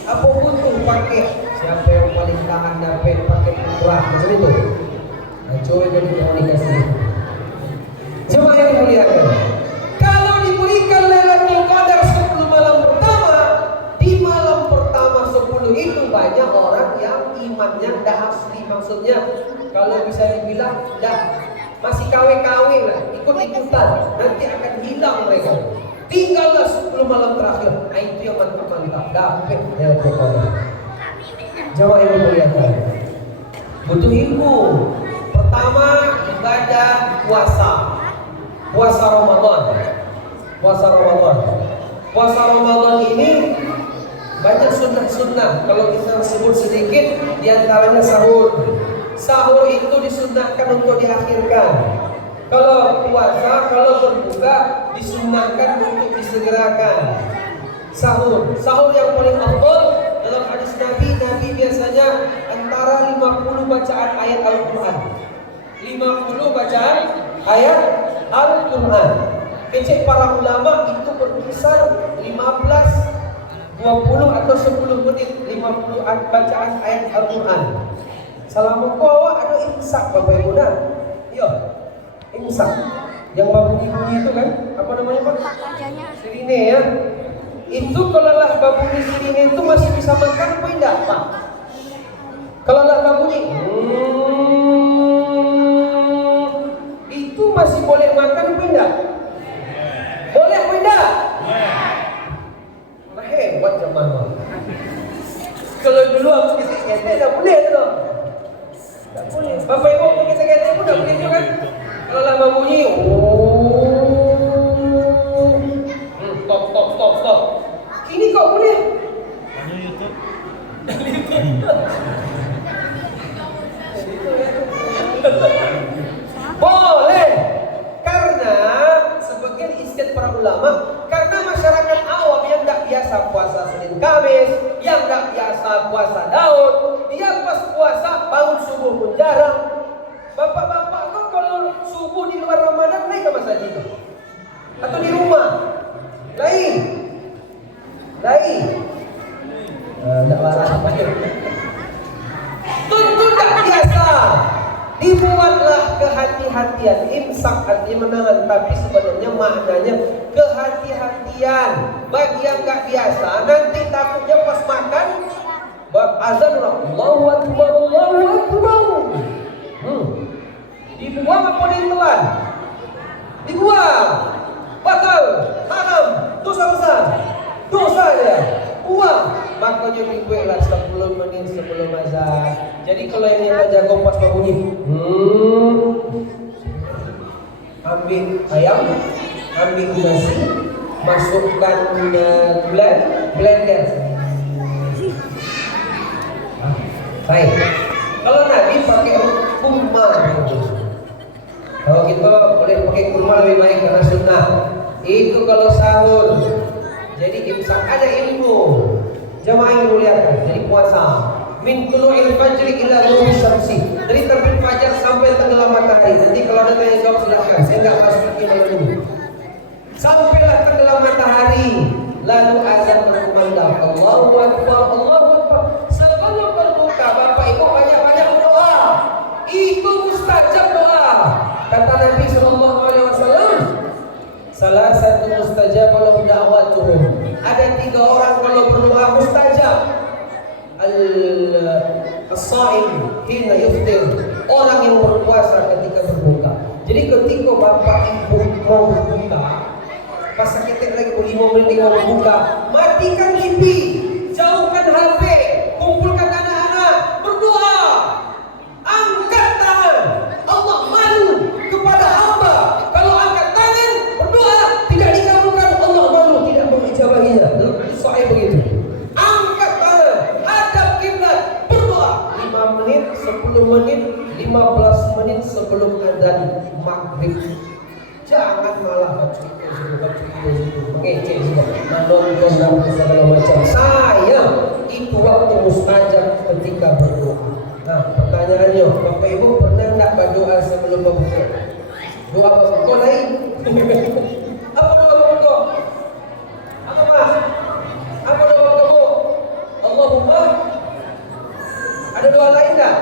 Apa butuh pakai? Siapa yang paling tahan dapat pakai putra macam itu? Nah, coba jadi komunikasi. Jemaah yang dimuliakan, kalau diberikan Lailatul Qadar 10 malam pertama, di malam pertama 10 itu banyak orang yang imannya dah asli, maksudnya kalau bisa dibilang dah masih KW-KW lah, ikut-ikutan, nanti akan hilang mereka. Tinggallah 10 malam terakhir. Nah, itu yang mantap-mantap. Dapat Lailatul Qadar. Jemaah yang dimuliakan, butuh ilmu. Pertama, ibadah puasa. Puasa Ramadan. Puasa Ramadan ini banyak sunnah-sunnah. Kalau kita sebut sedikit, diantaranya sahur. Sahur itu disunnahkan untuk diakhirkan. Kalau puasa, kalau berbuka disunnahkan untuk disegerakan. Sahur yang paling afdal dalam hadis Nabi biasanya antara 50 bacaan ayat Al-Quran. 50 bacaan ayat Al-Quran. Kecil para ulama itu berkisar 15, 20 atau 10 menit 50 bacaan ayat Al-Quran. Selama awak ada imsak Bapak Ibu dah. Iya. Imsak yang bunyi-bunyi itu kan, apa namanya Pak? Sirine ya. Itu kalau lah bunyi sirine itu masih bisa makan apa tidak Pak? Kalau lah bunyi itu masih boleh makan apa tidak? Boleh apa tidak? Nah, hebat jemaah. Kalau dulu aku kata tidak boleh loh. Tidak boleh. Bapak Ibu kata pun tidak boleh juga kan? Kalau lama bunyi, stop. Ini kok boleh? Jarang. Bapak-bapak kok kalau subuh di luar Ramadan naik ke masjid? Atau di rumah? Lain. Enggak marah apa ya? Tentu tak biasa. Dibuatlah kehati-hatian. Imsak artinya menahan, tapi sebenarnya maknanya kehati-hatian. Bagi yang enggak biasa, nanti takutnya pas makan azan Allahu Akbar, Allahu Akbar. Dibuang apa ditelan? Dibuang. Batal, haram, dosa besar. Dosa ya. Buang. Makanya dibuatlah 10 menit sebelum azan. Jadi kalau yang jago pas bunyi, ambil ayam, ambil nasi, masukkan gula, blender. Baik. Kalau Nabi pakai kurma. Kalau kita boleh pakai kurma lebih baik karena sunnah. Itu kalau sahur. Jadi imsak ada ilmu. Jamaah yang dimuliakan. Jadi puasa. Min tulu'il fajri ila ghurubi syamsi. Dari terbit fajar sampai tenggelam matahari. Nanti kalau ada yang jawab silakan. Saya enggak masuk lagi malam ini. Sampailah tenggelam matahari, lalu azan berkumandang. Allahu Akbar, Allahu Akbar. Sebelum berbuka, Bapak Ibu banyak-banyak doa. Itu mustajab doa. Kata Nabi sallallahu alaihi wasallam, salah satu mustajab kalau da'watuhum. Ada 3 orang kalau berdoa mustajab. As-sa'im hina yuftir. Orang yang berpuasa ketika berbuka. Jadi ketika Bapak Ibu mau berbuka, pas sakit lagi 5 menit mau berbuka, matikan TV, jauhkan HP, kumpulkan anak-anak, berdoa, angkat tangan. Allah malu kepada hamba kalau angkat tangan berdoa tidak dikabulkan, Allah malu tidak mengijabahinya. Soalnya begitu. Angkat tangan, hadap kiblat, berdoa 5 menit, 10 menit, 15 menit sebelum adzan maghrib. Jangan malah mengecek semua, menonton dan segala macam. Saya itu waktu mustajab ketika berdoa. Nah, pertanyaannya, Bapak Ibu pernah enggak berdoa sebelum berbuka? Doa berbuka lain. Apa doa berbuka? Apa Mas? Apa doa berbuka? Allahumma. Ada doa lain enggak?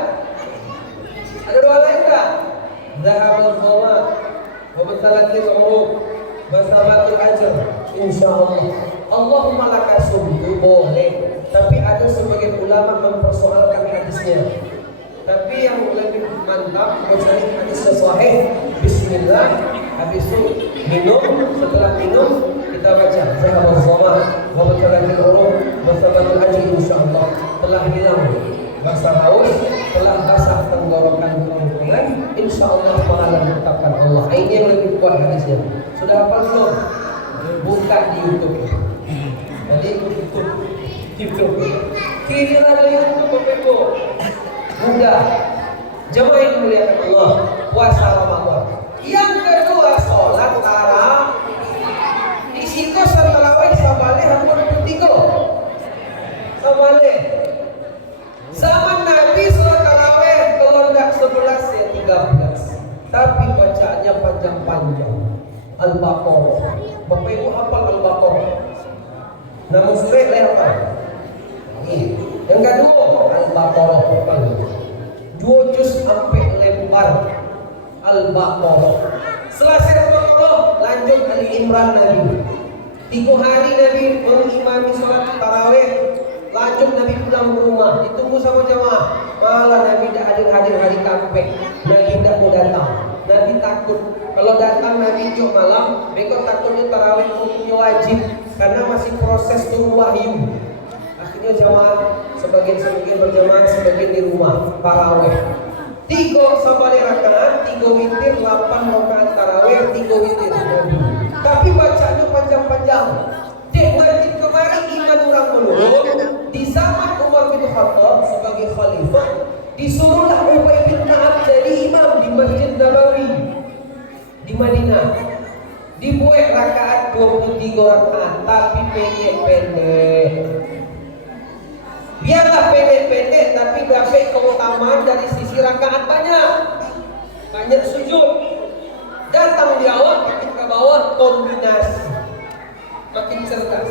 Ada doa lain enggak? Zahabul khawat wa batalatil urub wa sabatul ajr. Insyaallah. Allahumma laka sumtu boleh. Tapi ada sebagian ulama mempersoalkan hadisnya. Tapi yang lebih mantap mencari hadis sahih. Bismillah. Habis itu minum. Setelah minum kita baca zahabul khawat wa batalatil urub wa sabatul ajr. Insyaallah. Telah hilang basah haus, telah basah tenggorokan kerongkongan, insyaallah pahala menetapkan Allah. Ini yang lebih kuat hadisnya. Sudah hafal belum? Buka di YouTube. Jadi YouTube. Kiri ada YouTube Bapak Ibu. Mudah. Jemaah yang dimuliakan Allah, puasa Ramadan. Yang kedua sholat tarawih. Di situ tarawih sabale hampir 23. Sabale. Zaman Nabi sholat tarawih kalau tidak 11 ya 13. Tapi bacaannya panjang-panjang. Al-Baqarah. Bapak Ibu hafal Al-Baqarah? Nama surah lewat. Ini. Yang kedua Al-Baqarah hafal. 2 juz sampai lembar Al-Baqarah. Selesai Al-Baqarah lanjut Ali Imran Nabi. 3 hari Nabi mengimami sholat tarawih. Lanjut Nabi pulang ke rumah, ditunggu sama jamaah. Malah Nabi tidak hadir hari kampek. Nabi tidak mau datang. Nabi takut kalau datang Nabi jauh malam, mereka takutnya tarawih hukumnya wajib karena masih proses turun wahyu. Akhirnya jamaah sebagian berjamaah, sebagian di rumah tarawih. 3 sabale rakaat, 3 witir, 8 rakaat tarawih, 3 witir. Tapi bacanya panjang-panjang. Dek masjid kemarin iman orang menurun. Di zaman Umar bin Khattab sebagai khalifah, disuruhlah Ubay bin Ka'ab jadi imam di Masjid Nabawi di Madinah. Dibuat rakaat 23 rakaat, tapi pendek-pendek. Biarlah pendek-pendek, tapi dapat keutamaan dari sisi isi rakaat banyak sujud. Datang di awal, makin ke bawah kombinasi, makin cerdas.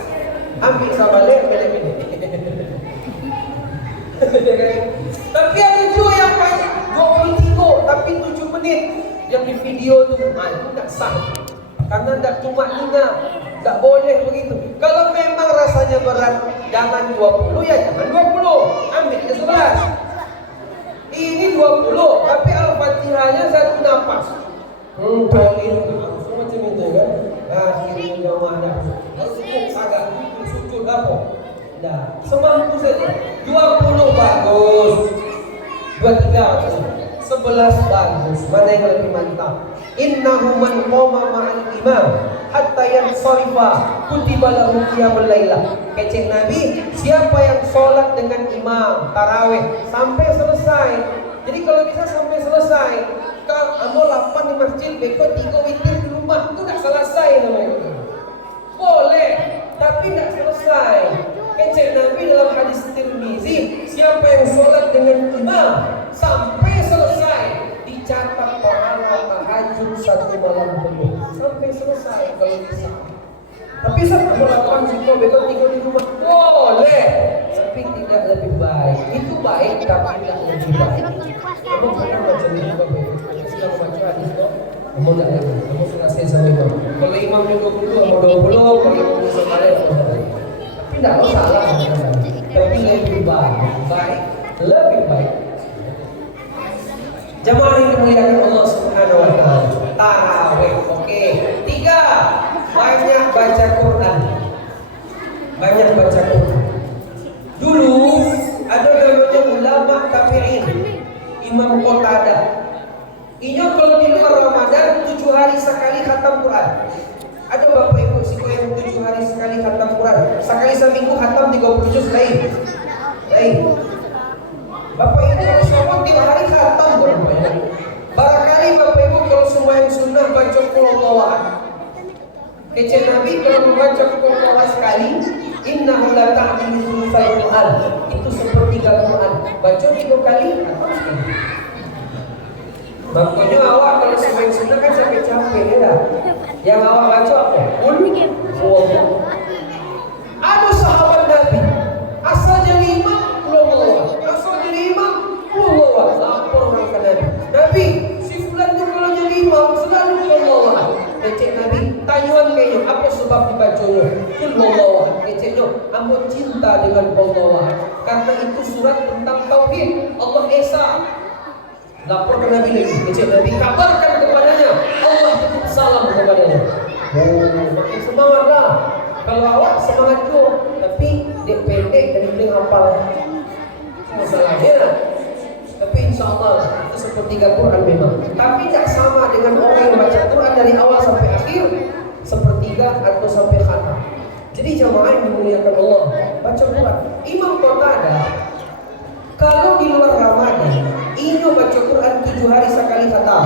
Ambil sama beda-beda. Tapi ada juga yang banyak 23 tapi 7 menit yang di video tu, itu tak sah. Karena tak cuma tak boleh begitu. Kalau memang rasanya berat, jangan 20 ya jangan 20, ambil ke 11. Ini 20, tapi Al-Fatihahnya 1 nafas. Boleh semua macam itu kan. Akhirnya jamaah dah. Harus agak sujud apa? Dah, semampu saja. 20 bagus. 23 11 bagus. Mana yang lebih mantap? Innahu man qama ma'al imam hatta yansarifa kutiba lahu qiyamul lailah. Kecek Nabi, siapa yang sholat dengan imam tarawih sampai selesai. Jadi kalau bisa sampai selesai. Kalau 8 di masjid, besok 3 witir di rumah, itu tak selesai namanya. Boleh, tapi tak selesai. Kecek Nabi dalam hadis Tirmizi, siapa yang sholat dengan imam sampai selesai, dicatat pahala tahajud 1 malam penuh sampai selesai kalau bisa. Tapi saat kamu 8 suka besok 3 di rumah, boleh, tapi tidak lebih baik. Itu baik tapi tidak lebih baik. Kamu pernah baca juga besok? Kamu baca hadis itu? Kamu tidak lagi, kamu selesai sama imam. Kalau imamnya 20, kamu 20. Kalau imamnya sekalian, tapi tidak salah. Tapi lebih baik, lebih baik. Jemaah yang dimuliakan Allah Subhanahu wa taala. Tarawih, oke. 3, banyak baca Quran. Banyak baca Quran. Dulu ada namanya ulama tabi'in, Imam Qatadah. Inyo kalau di luar Ramadan 7 hari sekali khatam Quran. Ada bapak ibu siko yang 7 hari sekali khatam Quran. Sekali seminggu khatam 30 juz lain. Bapak ibu kalau semua 3 hari khatam Quran. Barangkali bapak ibu kalau semua yang sunnah baca qul huwallahu. Kecek Nabi kalau membaca qul huwallahu sekali, innahu la ta'dilu thulutsal Quran. Itu sepertiga Quran. Baca 3 kali atau sekali. Makanya awak kalau semain sunnah kan sampai capek ya dah. Yang awak baca apa? Ada sahabat Nabi asal jadi imam Allah, asal jadi imam Allah. Lapor mereka Nabi. Nabi, si fulan tu kalau jadi imam selalu Allah. Kecek Nabi, tanyuan kayaknya apa sebab dibacanya? Allah. Keceknya, ambo cinta dengan Allah. Karena itu surat tentang tauhid. Allah Esa. Laporkan Nabi lagi, kecil Nabi kabarkan kepadanya, Allah titip salam kepadanya. Makin semangat lah. Kalau awak semangat tu, tapi dia pendek dan dia hafal. Masalahnya, tapi insya Allah itu sepertiga Quran memang. Tapi tak sama dengan orang yang baca Quran dari awal sampai akhir, sepertiga atau sampai khatam. Jadi jamaah yang dimuliakan Allah, baca Quran. Imam Qatadah, kalau di luar Ramadan, ini baca Quran 7 hari sekali khatam.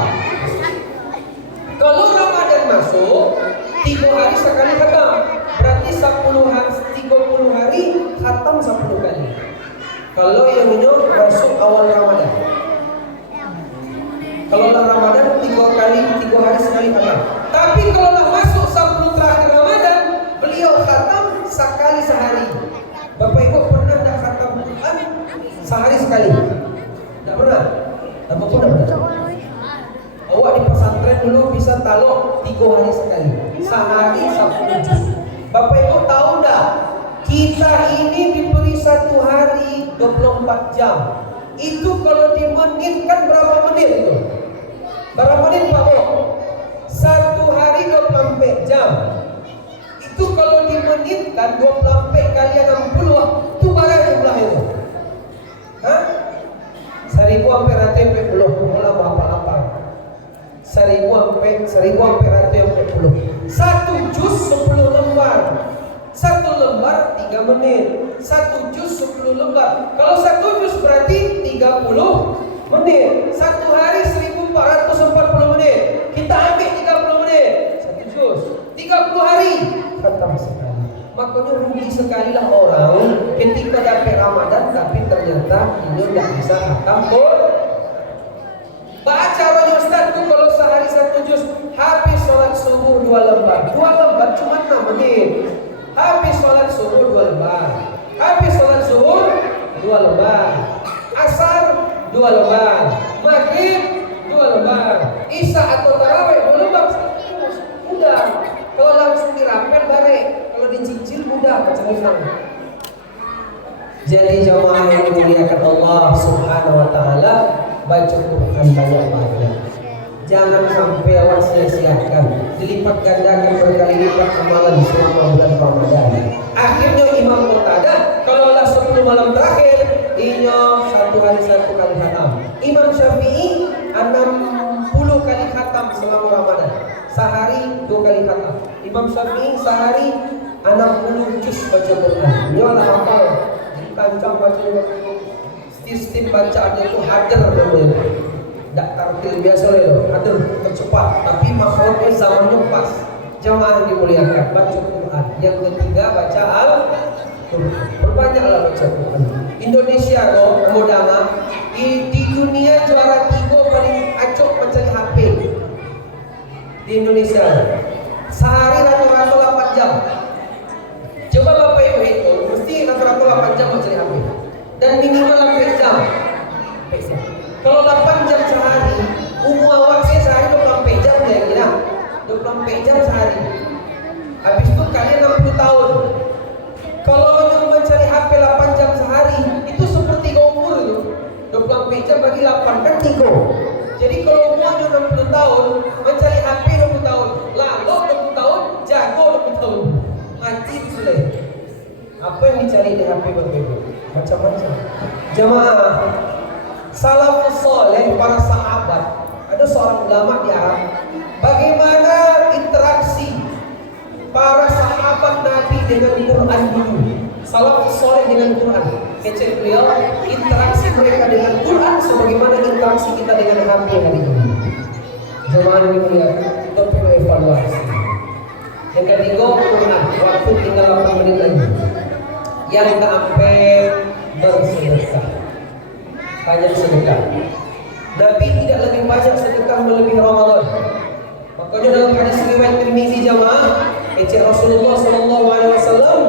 Kalau Ramadan masuk, 3 hari sekali khatam. Berarti 30 hari khatam 10 kali. Kalau yang ini masuk awal Ramadan. Kalau Ramadan 3 hari sekali khatam. Tapi kalau masuk 10 terakhir Ramadan, beliau khatam sekali sehari. Bapak Ibu pernah tak khatam Quran sehari sekali? Tak pernah. Tak pernah. Awak di pesantren dulu bisa taluk 3 hari sekali. Sehari 10 juz. Bapak Ibu tahu tak? Kita ini diberi 1 hari 24 jam. Itu kalau dimenitkan berapa menit itu? Berapa menit Pak Bo? 1 hari 24 jam. Itu kalau dimenitkan 24 kali 60, itu berapa jumlah itu? Hah? 1000 sampai ratus belum mula apa-apa. 1000 sampai ratus 40. 1 juz 10 lembar. 1 lembar 3 menit. 1 juz 10 lembar. Kalau 1 juz berarti 30 menit. 1 hari 1440 menit. Kita ambil 30 menit. 1 juz 30 hari khatam sekali. Makanya rugi sekali lah orang ketika dapat Ramadan tapi ternyata ini tidak bisa khatam habis sholat subuh 2 lembar. 2 lembar cuma 6 menit. Habis sholat subuh 2 lembar. Habis sholat subuh 2 lembar. Asar 2 lembar. Maghrib 2 lembar. Isya atau tarawih 2 lembar. Mudah. Kalau langsung dirapel bare. Kalau dicicil mudah macam senang. Jadi jamaah yang dimuliakan Allah Subhanahu wa taala, baca Quran banyak-banyak. Jangan sampai awak sia-siakan. Dilipat gandakan berkali lipat amalan selama bulan Ramadan. Akhirnya Imam Qatadah kalau lah 10 malam terakhir, inyo 1 hari 1 kali khatam. Imam Syafi'i 60 kali khatam selama Ramadan. Sehari 2 kali khatam. Imam Syafi'i sehari 60 juz baca Quran. Inyo lah hafal. Kancang baca setiap bacaan itu hadir namanya. Tak tartil biasa loh, hadir tercepat. Tapi makhluknya zamannya pas. Jamaah yang dimuliakan, baca Quran. Yang ketiga baca Al-Quran. Perbanyaklah baca Quran. Indonesia loh, modama di dunia juara 3 paling acok mencari HP di Indonesia. Sehari rata-rata 8 jam. Coba Bapak Ibu itu mesti rata-rata 8 jam mencari HP dan minimal 8 jam. Kalau 8 jam sehari, umur awak saya sehari 24 jam ya kira. 24 jam sehari. Habis itu kalian 60 tahun. Kalau cuma mencari HP 8 jam sehari, itu seperti umur itu. 24 jam bagi 8 kan 3. Jadi kalau umurnya 60 tahun, mencari HP 20 tahun, lalu 20 tahun, jago 20 tahun. Mati sudah. Apa yang dicari di HP Bapak Ibu? Macam-macam. Jamaah salafus saleh, para sahabat. Ada seorang ulama di Arab. Bagaimana interaksi para sahabat Nabi dengan Quran dulu? Salafus saleh dengan Quran. Kecil beliau, interaksi mereka dengan Quran sebagaimana interaksi kita dengan HP hari ini. Jamaah yang dimuliakan, kita perlu evaluasi. Yang ketiga, Quran. Waktu tinggal 8 menit lagi. Yang keempat, bersedekah. Banyak sedekah. Nabi tidak lebih banyak sedekah melebihi Ramadan. Makanya dalam hadis riwayat Tirmizi jamaah, Rasulullah sallallahu alaihi wasallam,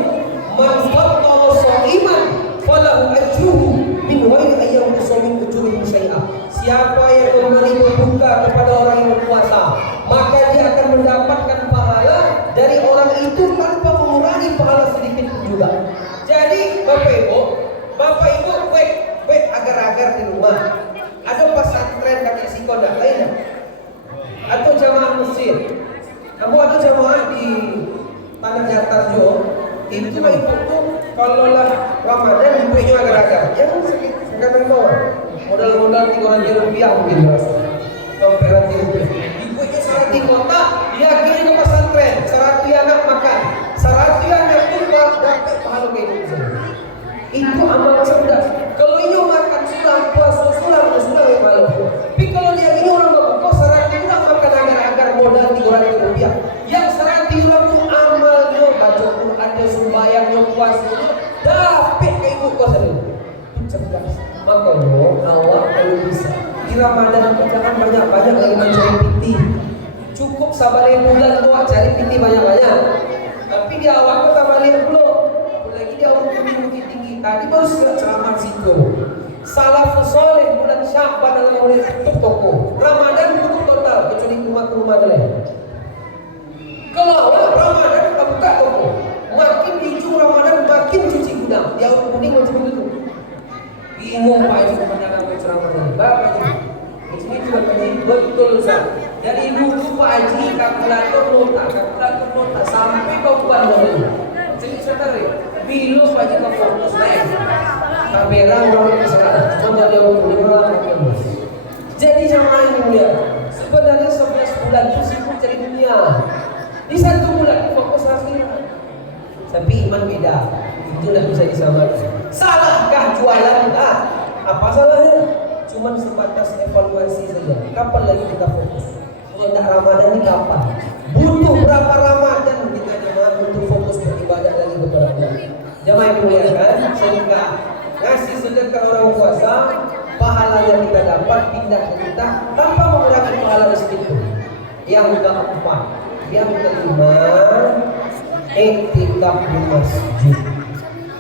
"Man fattara sha'iman falahu ajruhu min ghairi ayyam shamin ujurihi syai'a." Siapa yang memberi berbuka kepada orang yang berpuasa, maka dia akan mendapatkan pahala dari orang itu tanpa mengurangi pahala sedikit pun juga. Jadi Bapak Ibu, wait agar-agar di rumah. Ada pesantren kakek sikon dan lainnya. Atau jamaah masjid. Kamu ada jamaah di Tanah Jatarjo. Itu ibu tuh kalau lah Ramadan ibunya agar-agar. Yang sedikit sekarang bawah. Modal-modal 300 rupiah mungkin sampai nanti rupiah. Ibunya 100 kota, dia kirim ke pesantren. 100 anak makan, 100 anak pun dapat pahala kayak gitu. Itu amal cerdas. Kalau ini makan sudah puasa sudah yang malu. Tapi kalau dia ini orang berbuka 100 orang makan agar-agar modal 300 rupiah. Yang 100 orang itu amalnya baca Quran, sembahyangnya, puasanya, dapat kayak ibu kuasa itu. Cerdas. Makanya awak kalau bisa di Ramadan itu jangan banyak-banyak lagi mencari piti. Cukup sabar bulan tu cari piti banyak-banyak. Tapi di awal kita balik dulu. Lagi dia orang bukit tinggi. Tadi baru sudah ceramah situ. Salafus saleh bulan Sya'ban dalam mulai tutup toko. Ramadan tutup total kecuali rumah-rumah lain. Kalau awal Ramadan kita buka toko. Makin di ujung Ramadan makin cuci gudang. Dia orang kuning macam itu. Bingung Pak Haji kemenangan ceramah ini. Bapak Haji, di sini juga Haji betul Ustaz. Dari dulu Pak Haji kalkulator nota sampai kau buat model. Jadi saudara, bila Pak Haji kau fokus naik, kamera orang kesalahan, cuma dia kuning orang. Jadi jamaah yang mulia, sebenarnya 11 bulan itu sibuk cari dunia. Di 1 bulan fokus akhirat. Tapi iman beda. Itu tidak bisa disamakan. Salahkah jualan? Apa salahnya? Cuma sebatas evaluasi saja. Kapan lagi kita fokus? Kalau tidak Ramadan ini kapan? Butuh berapa Ramadan kita jemaah untuk fokus beribadah lagi kepada Allah. Jemaah yang dimuliakan, sedekah. Ngasih sedekah orang puasa, pahala yang kita dapat pindah ke kita tanpa mengurangi pahala sedikit pun. Yang keempat, yang kelima, iktikaf di masjid.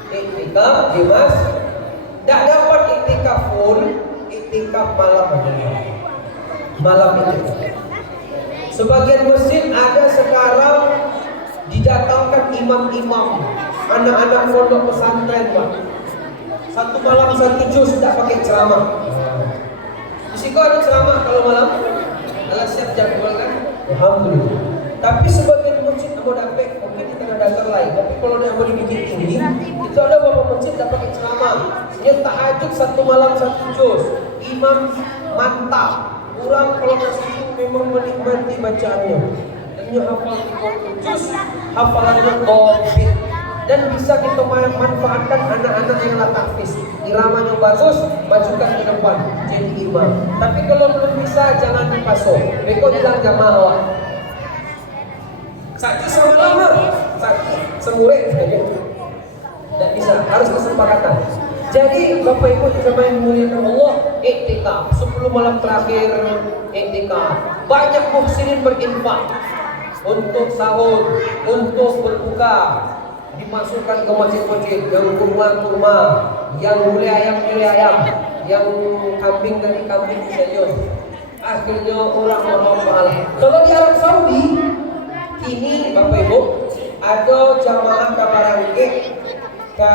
Iktikaf di masjid. Tidak dapat iktikaf full, iktikaf malam aja. Malam itu. Sebagian masjid ada sekarang didatangkan imam-imam, anak-anak pondok pesantren, Pak. Satu malam satu juz tidak pakai ceramah. Di situ ada ceramah kalau malam. Alah siap jadwal kan? Alhamdulillah. Tapi sebagian masjid mau dapat mungkin di tanah lain. Tapi kalau dia mau dibikin tinggi, itu ada beberapa masjid tidak pakai ceramah. Dia tahajud satu malam satu juz. Imam mantap. Orang kalau masuk memang menikmati bacaannya. Dan dia hafal 30 juz, hafalannya komplit. Dan bisa kita manfaatkan anak-anak yang latafis. Iramanya bagus, majukan ke depan jadi imam. Tapi kalau belum bisa jangan dipasok. Beko bilang jamaah awak. Sakit sama lama, sakit semurid saja. Tidak bisa, harus kesepakatan. Jadi Bapak Ibu sama yang dimuliakan Allah, iktikaf 10 malam terakhir iktikaf. Banyak muhsinin berinfak untuk sahur, untuk berbuka. Dimasukkan ke masjid-masjid yang kurma, yang gulai ayam, yang kambing dari kambing saja. Akhirnya orang mau pahala. Kalau di Arab Saudi, kini Bapak Ibu ada jamaah kabarangke ke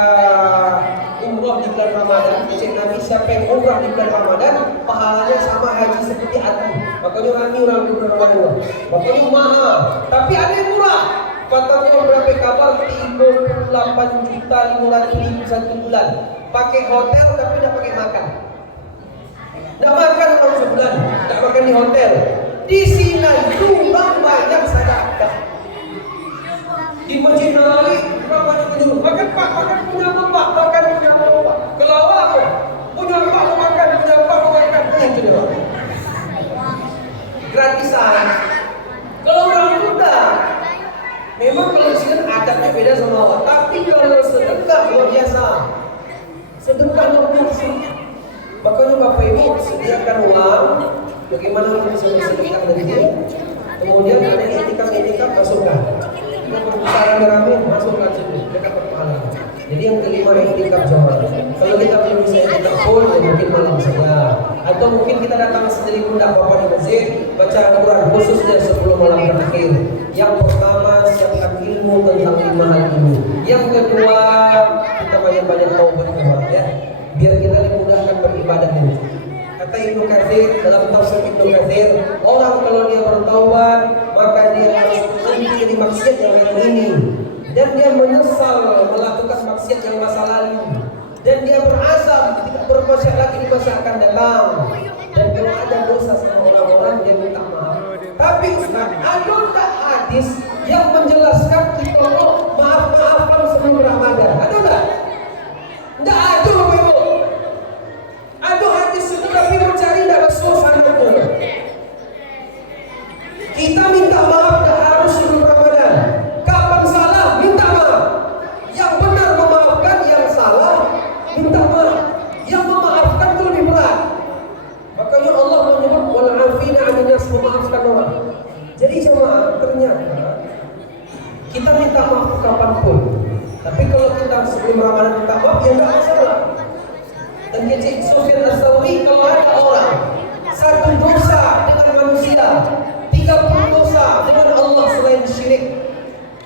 umrah di bulan Ramadan. Cik Nabi siapa yang umrah di bulan Ramadan, pahalanya sama haji seperti aku. Makanya kami orang di bulan Ramadan. Makanya mahal, tapi ada yang murah. Katanya berapa kabar 38.500.000 satu bulan. Pakai hotel tapi tidak pakai makan. Tidak makan kalau sebulan, tidak makan di hotel. Di sini juga banyak sedekah. Di Masjid Nabawi orang banyak menyuruh makan Pak, makan punya bapak, makan punya bapak. Kalau awak punya bapak mau makan, punya bapak mau makan, itu dia Pak. Gratisan. Kalau orang muda memang kalau di sini adabnya beda sama Allah. Tapi kalau sedekah luar biasa. Sedekah luar biasa. Makanya Bapak Ibu sediakan uang. Bagaimana kita bisa bersedekah nanti? Kemudian ada iktikaf masukkan. Kita berbuka rame-rame masukkan situ. Mereka berpahala. Jadi yang kelima iktikaf jamaah. Kalau kita belum bisa iktikaf full, ya mungkin malam saja. Atau mungkin kita datang sendiri pun tidak apa-apa di masjid, baca Al-Quran khususnya 10 malam terakhir. Yang pertama siapkan ilmu tentang 5 hal ini. Yang kedua kita banyak-banyak taubat kepada ya, biar kita dimudahkan beribadah ini. Kata Ibnu Katsir dalam tafsir Ibnu Katsir, orang kalau dia bertaubat maka dia harus berhenti dari maksiat yang ini, dan dia menyesal melakukan maksiat yang masa lalu, dan dia berazam tidak bermaksiat lagi di masa akan datang. Dan kalau ada dosa sama orang-orang dia minta maaf. Tapi Ustaz, ada tak hadis yang menjelaskan kita maaf-maafan sebelum Ramadan? Ada tak? Tidak ada Bapak Ibu. Ada hadis itu tapi mencari tidak suasananya. Kita minta maaf tidak harus sebelum Ramadan. Kapan salah minta maaf. Yang benar memaafkan, yang salah minta maaf. Yang memaafkan itu lebih berat. Makanya Allah menyebut wal 'afina 'anil nas, memaafkan orang. Jadi jemaah ternyata kita minta maaf kapanpun. Tapi kalau kita sebelum Ramadan minta maaf ya enggak masalah. Dan Cik Sufyan Ats-Tsauri, kalau ada orang satu dosa dengan manusia, 30 dosa dengan Allah selain syirik,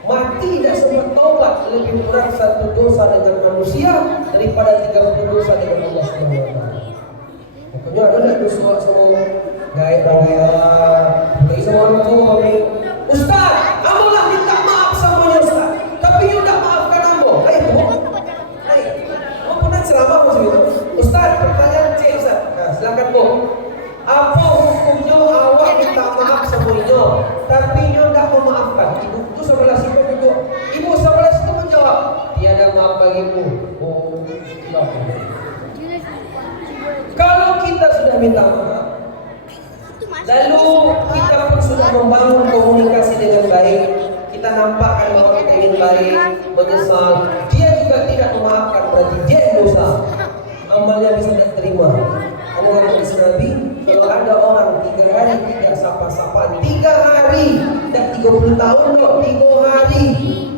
mati tidak sempat taubat, lebih berat satu dosa dengan manusia daripada 30 dosa dengan Allah Subhanahu wa taala. Pokoknya ada dosa sama gaya-gaya, bagi sama orang tua, Ustaz, kamulah minta maaf semuanya Ustaz, tapi you tidak maafkan aku. Kamu pernah ceramah macam itu? Ustaz, pertanyaan C Ustaz. Nah, silakan Bu. Apa hukumnya awak minta maaf semuanya, tapi you tidak memaafkan? Ibu itu sebelah situ duduk. Ibu sebelah situ menjawab, tiada maaf bagimu. Oh, tidak. Kalau kita sudah minta maaf, lalu kita pun sudah membangun komunikasi dengan baik, kita nampakkan bahwa kita ingin baik, menyesal, dia juga tidak memaafkan, berarti dia yang dosa, amalnya bisa diterima. Karena hadis Nabi, kalau ada orang 3 hari tidak sapa-sapaan, 3 hari tidak 30 tahun loh, 3 hari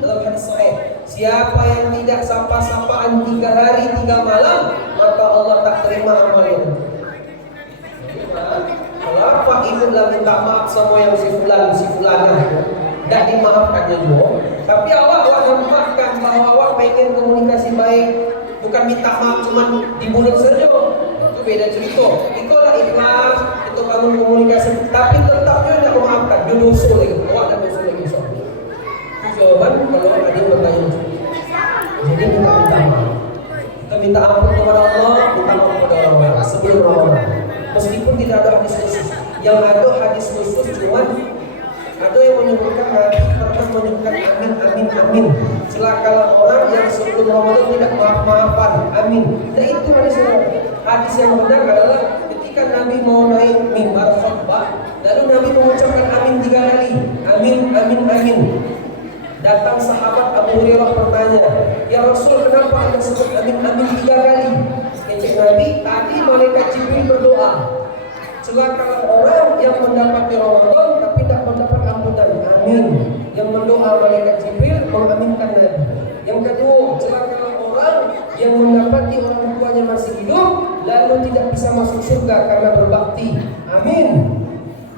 dalam hadis sahih. Siapa yang tidak sapa-sapaan 3 hari 3 malam, maka Allah tak terima amalnya. Kenapa ibu lah minta maaf sama yang si fulan, si fulana, tidak dimaafkannya juga. Tapi awak memaafkan bahwa awak pengen komunikasi baik, bukan minta maaf cuman di mulut saja. Itu beda cerita. Itulah ikhlas, itu kamu komunikasi, tapi tetapnya tidak memaafkan. Dia dosa lagi, awak ada dosa lagi. Itu jawaban kalau ada yang bertanya. Jadi minta maaf. Kita minta ampun kepada Allah, minta maaf kepada orang lain sebelum Ramadan. Meskipun tidak ada hadis khusus, yang ada hadis khusus cuman ada yang menyebutkan Nabi pernah menyebutkan amin amin amin. Celakalah orang yang sebelum Ramadan tidak maaf-maafan. Amin. Dan itu hadis yang benar adalah ketika Nabi mau naik mimbar khutbah, lalu Nabi mengucapkan amin 3 kali. Amin amin amin. Datang sahabat Abu Hurairah bertanya, "Ya Rasul, kenapa Anda sebut amin amin 3 kali?" Kata Nabi, "Tadi malaikat Jibril berdoa, celakalah orang yang mendapati Ramadan tapi tidak mendapat ampunan." Amin. Yang mendoa malaikat Jibril mengaminkan Nabi. Yang kedua, celakalah orang yang mendapati orang tuanya masih hidup lalu tidak bisa masuk surga karena berbakti. Amin.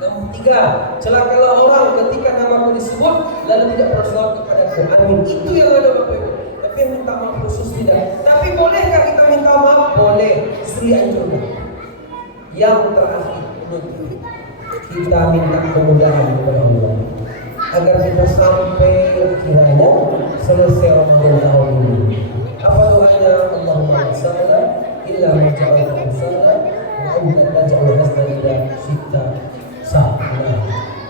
Yang ketiga, celakalah orang ketika namaku disebut lalu tidak berselawat kepadaku. Amin. Itu yang ada Bapak Ibu. Tapi yang minta maaf khusus tidak. Tapi bolehkah kita minta maaf? Boleh. Justru anjurkan. Yang terakhir, kita minta kemudahan kepada Allah agar kita sampai kiranya selesai Ramadan tahun ini. Apa doanya? Allahumma salli illa ma ja'alna musalla wa anta taj'al hasna ila syitta sa'na.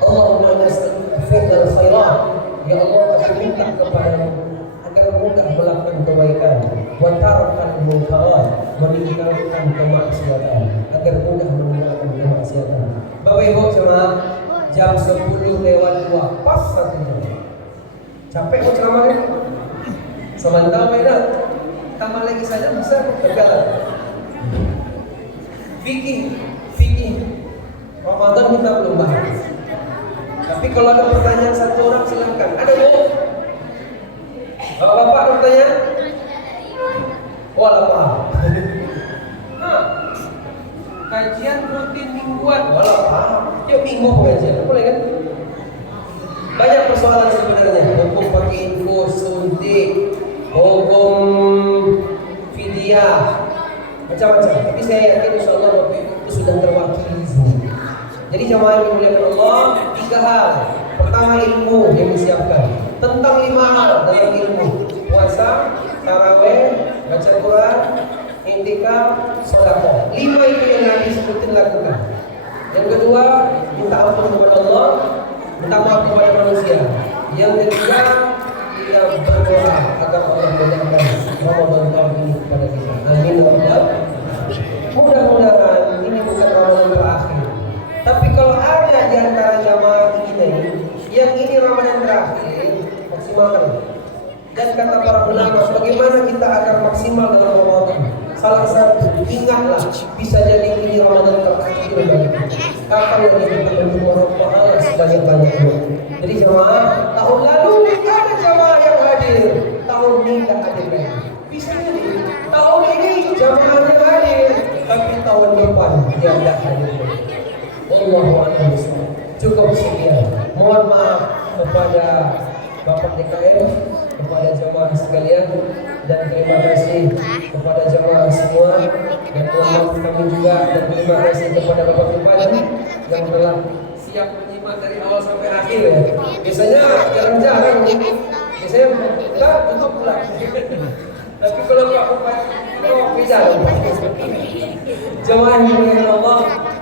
Allahumma nas'aluka fi'lal khairat. Ya Allah, aku minta kepadamu agar mudah melakukan kebaikan, wa tarkal munkarat, meninggalkan kemaksiatan, agar mudah meninggalkan kemaksiatan. Bapak Ibu jemaah, jam 10 lewat 2 pas 1 jam. Capek mau ceramah kan? Sebentar beda. Tambah lagi saja bisa berjalan. Fikih Ramadan kita belum bahas. Tapi kalau ada pertanyaan satu orang silakan. Ada Bu? Bapak-bapak bertanya? Walau paham. Kajian rutin mingguan. Walau paham. Tiap minggu pengajian. Boleh kan? Banyak persoalan sebenarnya. Hukum pakai info, suntik, hukum fidyah, macam-macam. Tapi saya yakin insyaAllah Bapak Ibu itu sudah terwakili di sini. Jadi jamaah yang dimuliakan Allah, 3 hal. Pertama, ilmu yang disiapkan tentang 5 hal dalam ilmu: puasa, taraweh, baca Quran, i'tikaf, sedekah. 5 itu yang Nabi sebutin lakukan. Yang kedua, minta ampun kepada Allah, minta maaf kepada manusia. Yang ketiga, kita berdoa agar Allah mudahkan Ramadan tahun ini kepada kita. Amin wa rabbal. Mudah-mudahan ini bukan Ramadan terakhir. Tapi kalau ada di antara jamaah kita ini yang ini Ramadan terakhir, maksimalkan. Dan kata para ulama, bagaimana kita agar maksimal dalam Ramadan? Salah satu, ingatlah, bisa jadi ini Ramadan terakhir bagi kita. Kapan lagi kita berjumpa pahala sebanyak-banyaknya? Jadi jamaah, tahun lalu ada jamaah yang hadir, tahun ini tidak hadir lagi. Bisa jadi tahun ini jamaahnya hadir, tapi tahun depan dia tidak hadir lagi. Allahu a'lam. Cukup sekian. Mohon maaf kepada Bapak DKM, kepada jamaah sekalian, dan terima kasih kepada jamaah semua, dan mohon maaf kami juga, dan terima kasih kepada Bapak Bupati yang telah siap menyimak dari awal sampai akhir ya. Biasanya jarang-jarang, biasanya kita tutup pulang. Tapi kalau Pak Bupati, oh beda dong. Jamaah yang dimuliakan Allah,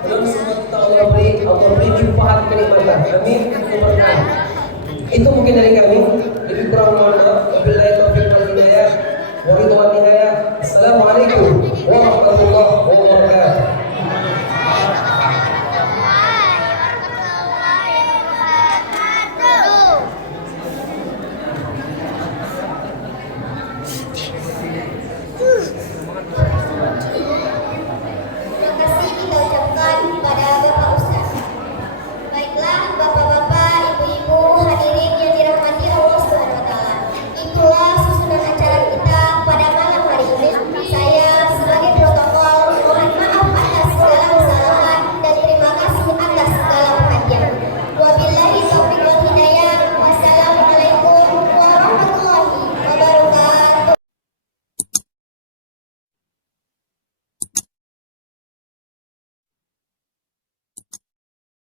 belum semua kita Allah beri limpahan kenikmatan. Amin. Itu berkah. Itu mungkin dari kami. Lebih kurang mohon